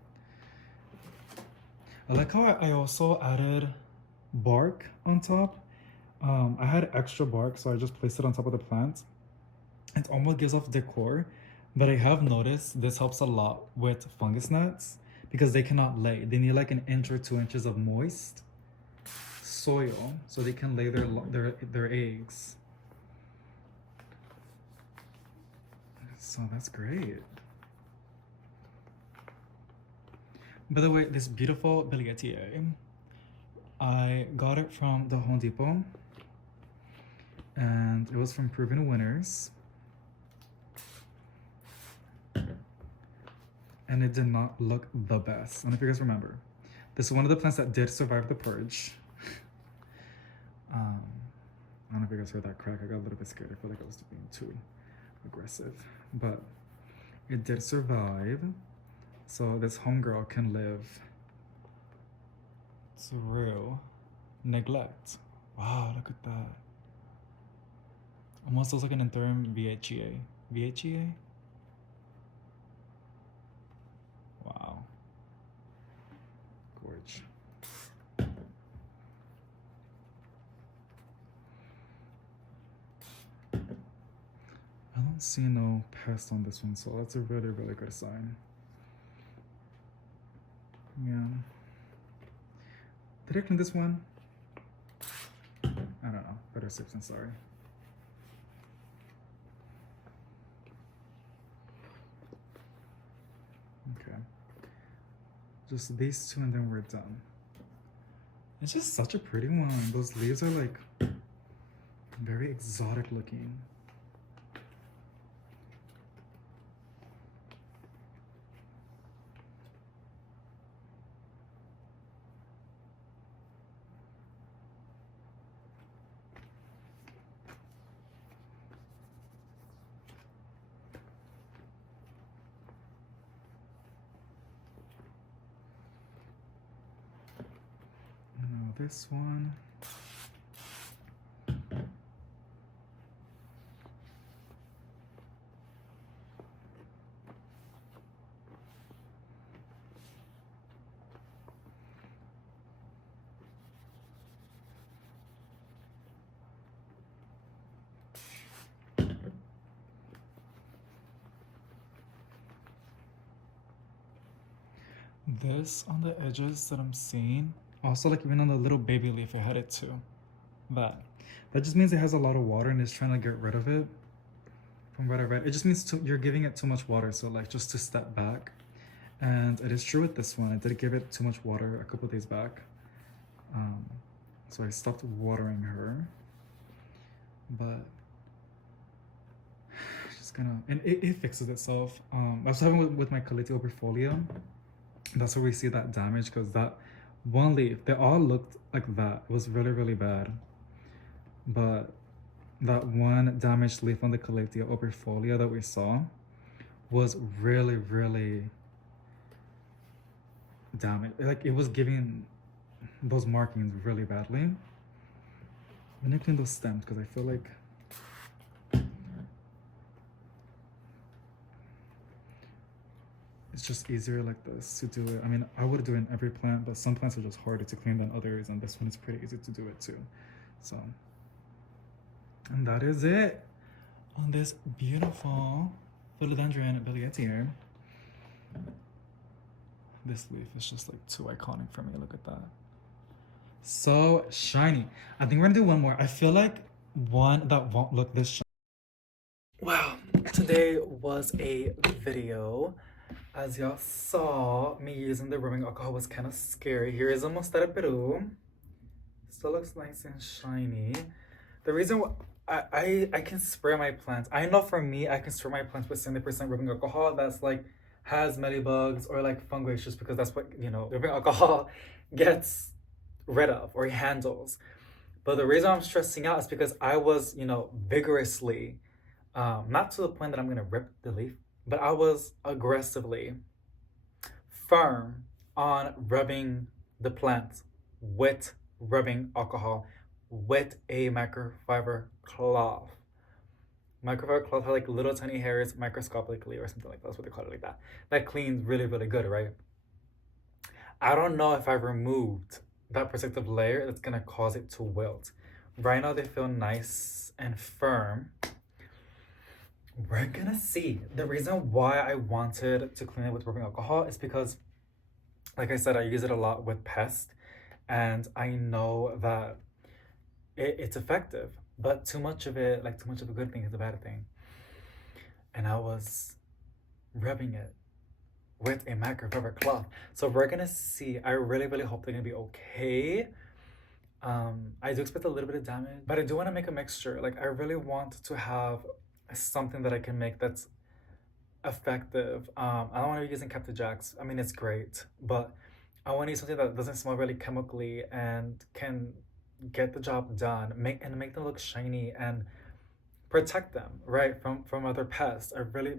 I like how I also added bark on top. I had extra bark, so I just placed it on top of the plant. It almost gives off decor, but I have noticed this helps a lot with fungus gnats because they cannot lay. They need like 1 inch or 2 inches of moist soil so they can lay their eggs. So that's great. By the way, this beautiful billietier, I got it from the Home Depot and it was from Proven Winners. And it did not look the best. I don't know if you guys remember. This is one of the plants that did survive the purge. I don't know if you guys heard that crack. I got a little bit scared. I felt like I was being too aggressive. But it did survive. So this homegirl can live through neglect. Wow, look at that. Almost looks like an interim VHEA. VHEA? Wow. Gorge. I don't see no pest on this one, so that's a really, really good sign. Yeah. Did I clean this one? I don't know. Better safe than sorry. Okay. Just these two and then we're done. It's just such a pretty one. Those leaves are like very exotic looking. This one. This on the edges that I'm seeing. Also, like even on the little baby leaf, I had it too. That just means it has a lot of water and it's trying to get rid of it. From what I read, it just means you're giving it too much water. So like just to step back. And it is true with this one. I did give it too much water a couple days back. So I stopped watering her. But just gonna, and it fixes itself. I was having with my Calitio Portfolio. That's where we see that damage because that one leaf. They all looked like that. It was really, really bad. But that one damaged leaf on the Calathea obrifolia that we saw was really, really damaged. Like, it was giving those markings really badly. I'm gonna clean those stems because I feel like it's just easier like this to do it. I mean, I would do it in every plant, but some plants are just harder to clean than others, and this one is pretty easy to do it too. So, and that is it on this beautiful Philodendron bilietier. This leaf is just like too iconic for me. Look at that. So shiny. I think we're gonna do one more. I feel like one that won't look this shiny. Wow, today was a video. As y'all saw, me using the rubbing alcohol was kind of scary. Here is a Mostarda Peru. Still looks nice and shiny. The reason I can spray my plants. I know for me, I can spray my plants with 70% rubbing alcohol. That's like has mealybugs or like fungi issues because that's what, rubbing alcohol gets rid of or handles. But the reason I'm stressing out is because I was, vigorously, not to the point that I'm gonna rip the leaf, but I was aggressively firm on rubbing the plant with rubbing alcohol with a microfiber cloth. Microfiber cloth had like little tiny hairs microscopically or something like that. That's what they call it, like that. That cleans really, really good, right? I don't know if I removed that protective layer that's gonna cause it to wilt. Right now they feel nice and firm. We're gonna see. The reason why I wanted to clean it with rubbing alcohol is because, like I said, I use it a lot with pests, and I know that it's effective. But too much of it, like too much of a good thing, is a bad thing. And I was rubbing it with a microfiber cloth. So we're gonna see. I really, really hope they're gonna be okay. I do expect a little bit of damage, but I do want to make a mixture. Like, I really want to have something that I can make that's effective. I don't want to be using Captain Jacks. I mean, it's great, but I want to use something that doesn't smell really chemically and can get the job done, make them look shiny and protect them, right, from other pests. I really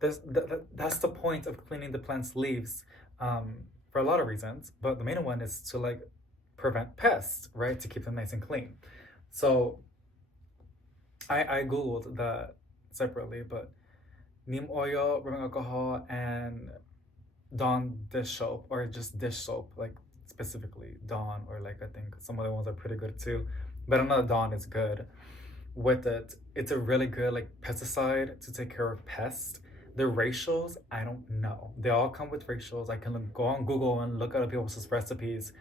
that's the point of cleaning the plant's leaves, for a lot of reasons, but the main one is to like prevent pests, right, to keep them nice and clean. So I googled that separately, but neem oil, rubbing alcohol, and Dawn dish soap, or just dish soap, like specifically Dawn, or like I think some other ones are pretty good too, but I know Dawn is good. With it, it's a really good like pesticide to take care of pests. The ratios, I don't know. They all come with ratios. I can go on Google and look at other people's recipes,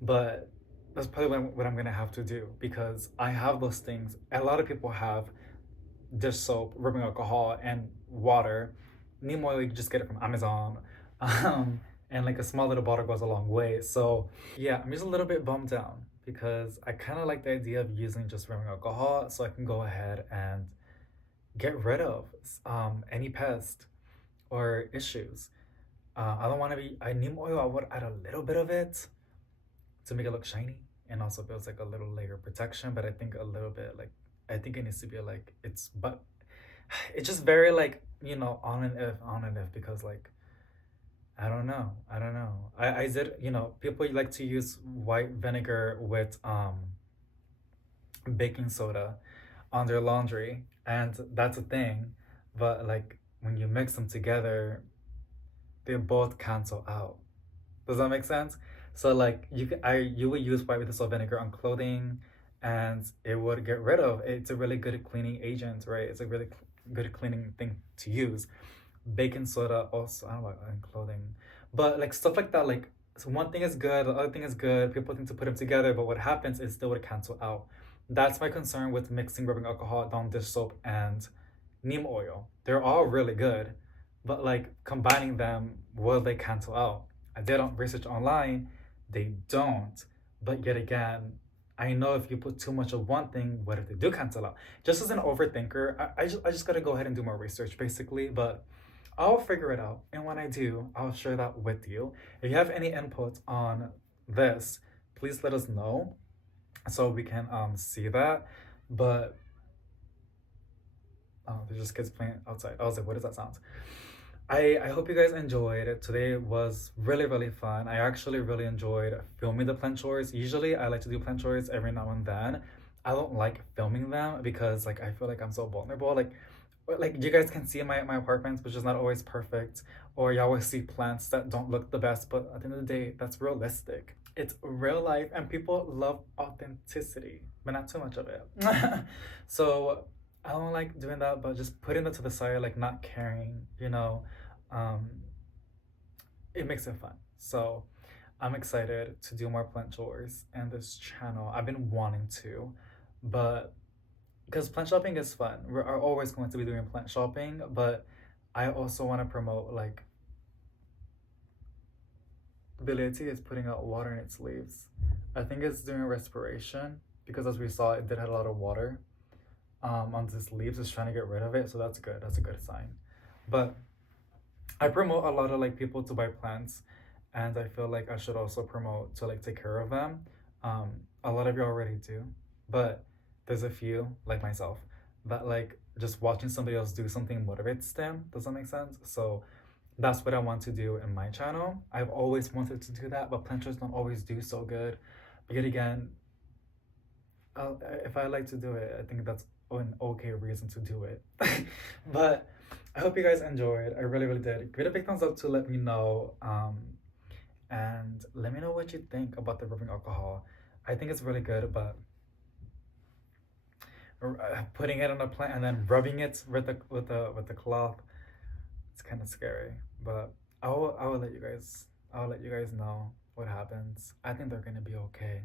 but that's probably what I'm gonna have to do because I have those things. A lot of people have dish soap, rubbing alcohol, and water. Neem oil, you can just get it from Amazon. And like a small little bottle goes a long way. So yeah, I'm just a little bit bummed out because I kind of like the idea of using just rubbing alcohol so I can go ahead and get rid of any pest or issues. I don't want to be, I neem oil, I would add a little bit of it to make it look shiny and also builds like a little layer of protection, but I think a little bit like, I think it needs to be like, but it's just very like, on and if because like, I don't know. I did, people like to use white vinegar with baking soda on their laundry, and that's a thing. But like when you mix them together, they both cancel out. Does that make sense? So like you would use white with vinegar on clothing, and it would get rid of. It's a really good cleaning agent, right? It's a really good cleaning thing to use. Baking soda also, I don't know about clothing, but like stuff like that. Like, so one thing is good, the other thing is good. People think to put them together, but what happens is they would cancel out. That's my concern with mixing rubbing alcohol, Dawn dish soap, and neem oil. They're all really good, but like combining them, will they cancel out? I did research online, they don't. But yet again, I know if you put too much of one thing, what if they do cancel out? Just as an overthinker, I just gotta go ahead and do more research basically. But I'll figure it out. And when I do, I'll share that with you. If you have any input on this, please let us know so we can see that. But oh, there's just kids playing outside. I was like, what does that sound? I hope you guys enjoyed it. Today was really, really fun. I actually really enjoyed filming the plant chores. Usually I like to do plant chores every now and then. I don't like filming them because like I feel like I'm so vulnerable. Like you guys can see my apartment, which is not always perfect, or you always see plants that don't look the best, but at the end of the day, that's realistic. It's real life and people love authenticity, but not too much of it. So I don't like doing that, but just putting it to the side, like not caring, um, it makes it fun. So I'm excited to do more plant chores and this channel. I've been wanting to, but because plant shopping is fun, we are always going to be doing plant shopping, but I also want to promote like Ability is putting out water in its leaves. I think it's doing respiration because as we saw, it did have a lot of water on these leaves. It's trying to get rid of it, so that's good. That's a good sign. But I promote a lot of like people to buy plants, and I feel like I should also promote to like take care of them. Um, a lot of you already do, but there's a few like myself that like just watching somebody else do something motivates them. Does that make sense? So that's what I want to do in my channel. I've always wanted to do that, but planters don't always do so good. But yet again, if I like to do it, I think that's an okay reason to do it. But I hope you guys enjoyed. I really, really did. Give it a big thumbs up to let me know. And let me know what you think about the rubbing alcohol. I think it's really good, but putting it on a plant and then rubbing it with the cloth, it's kind of scary. But I will let you guys know what happens. I think they're gonna be okay.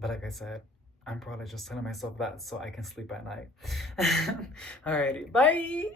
But like I said, I'm probably just telling myself that so I can sleep at night. Alrighty, bye.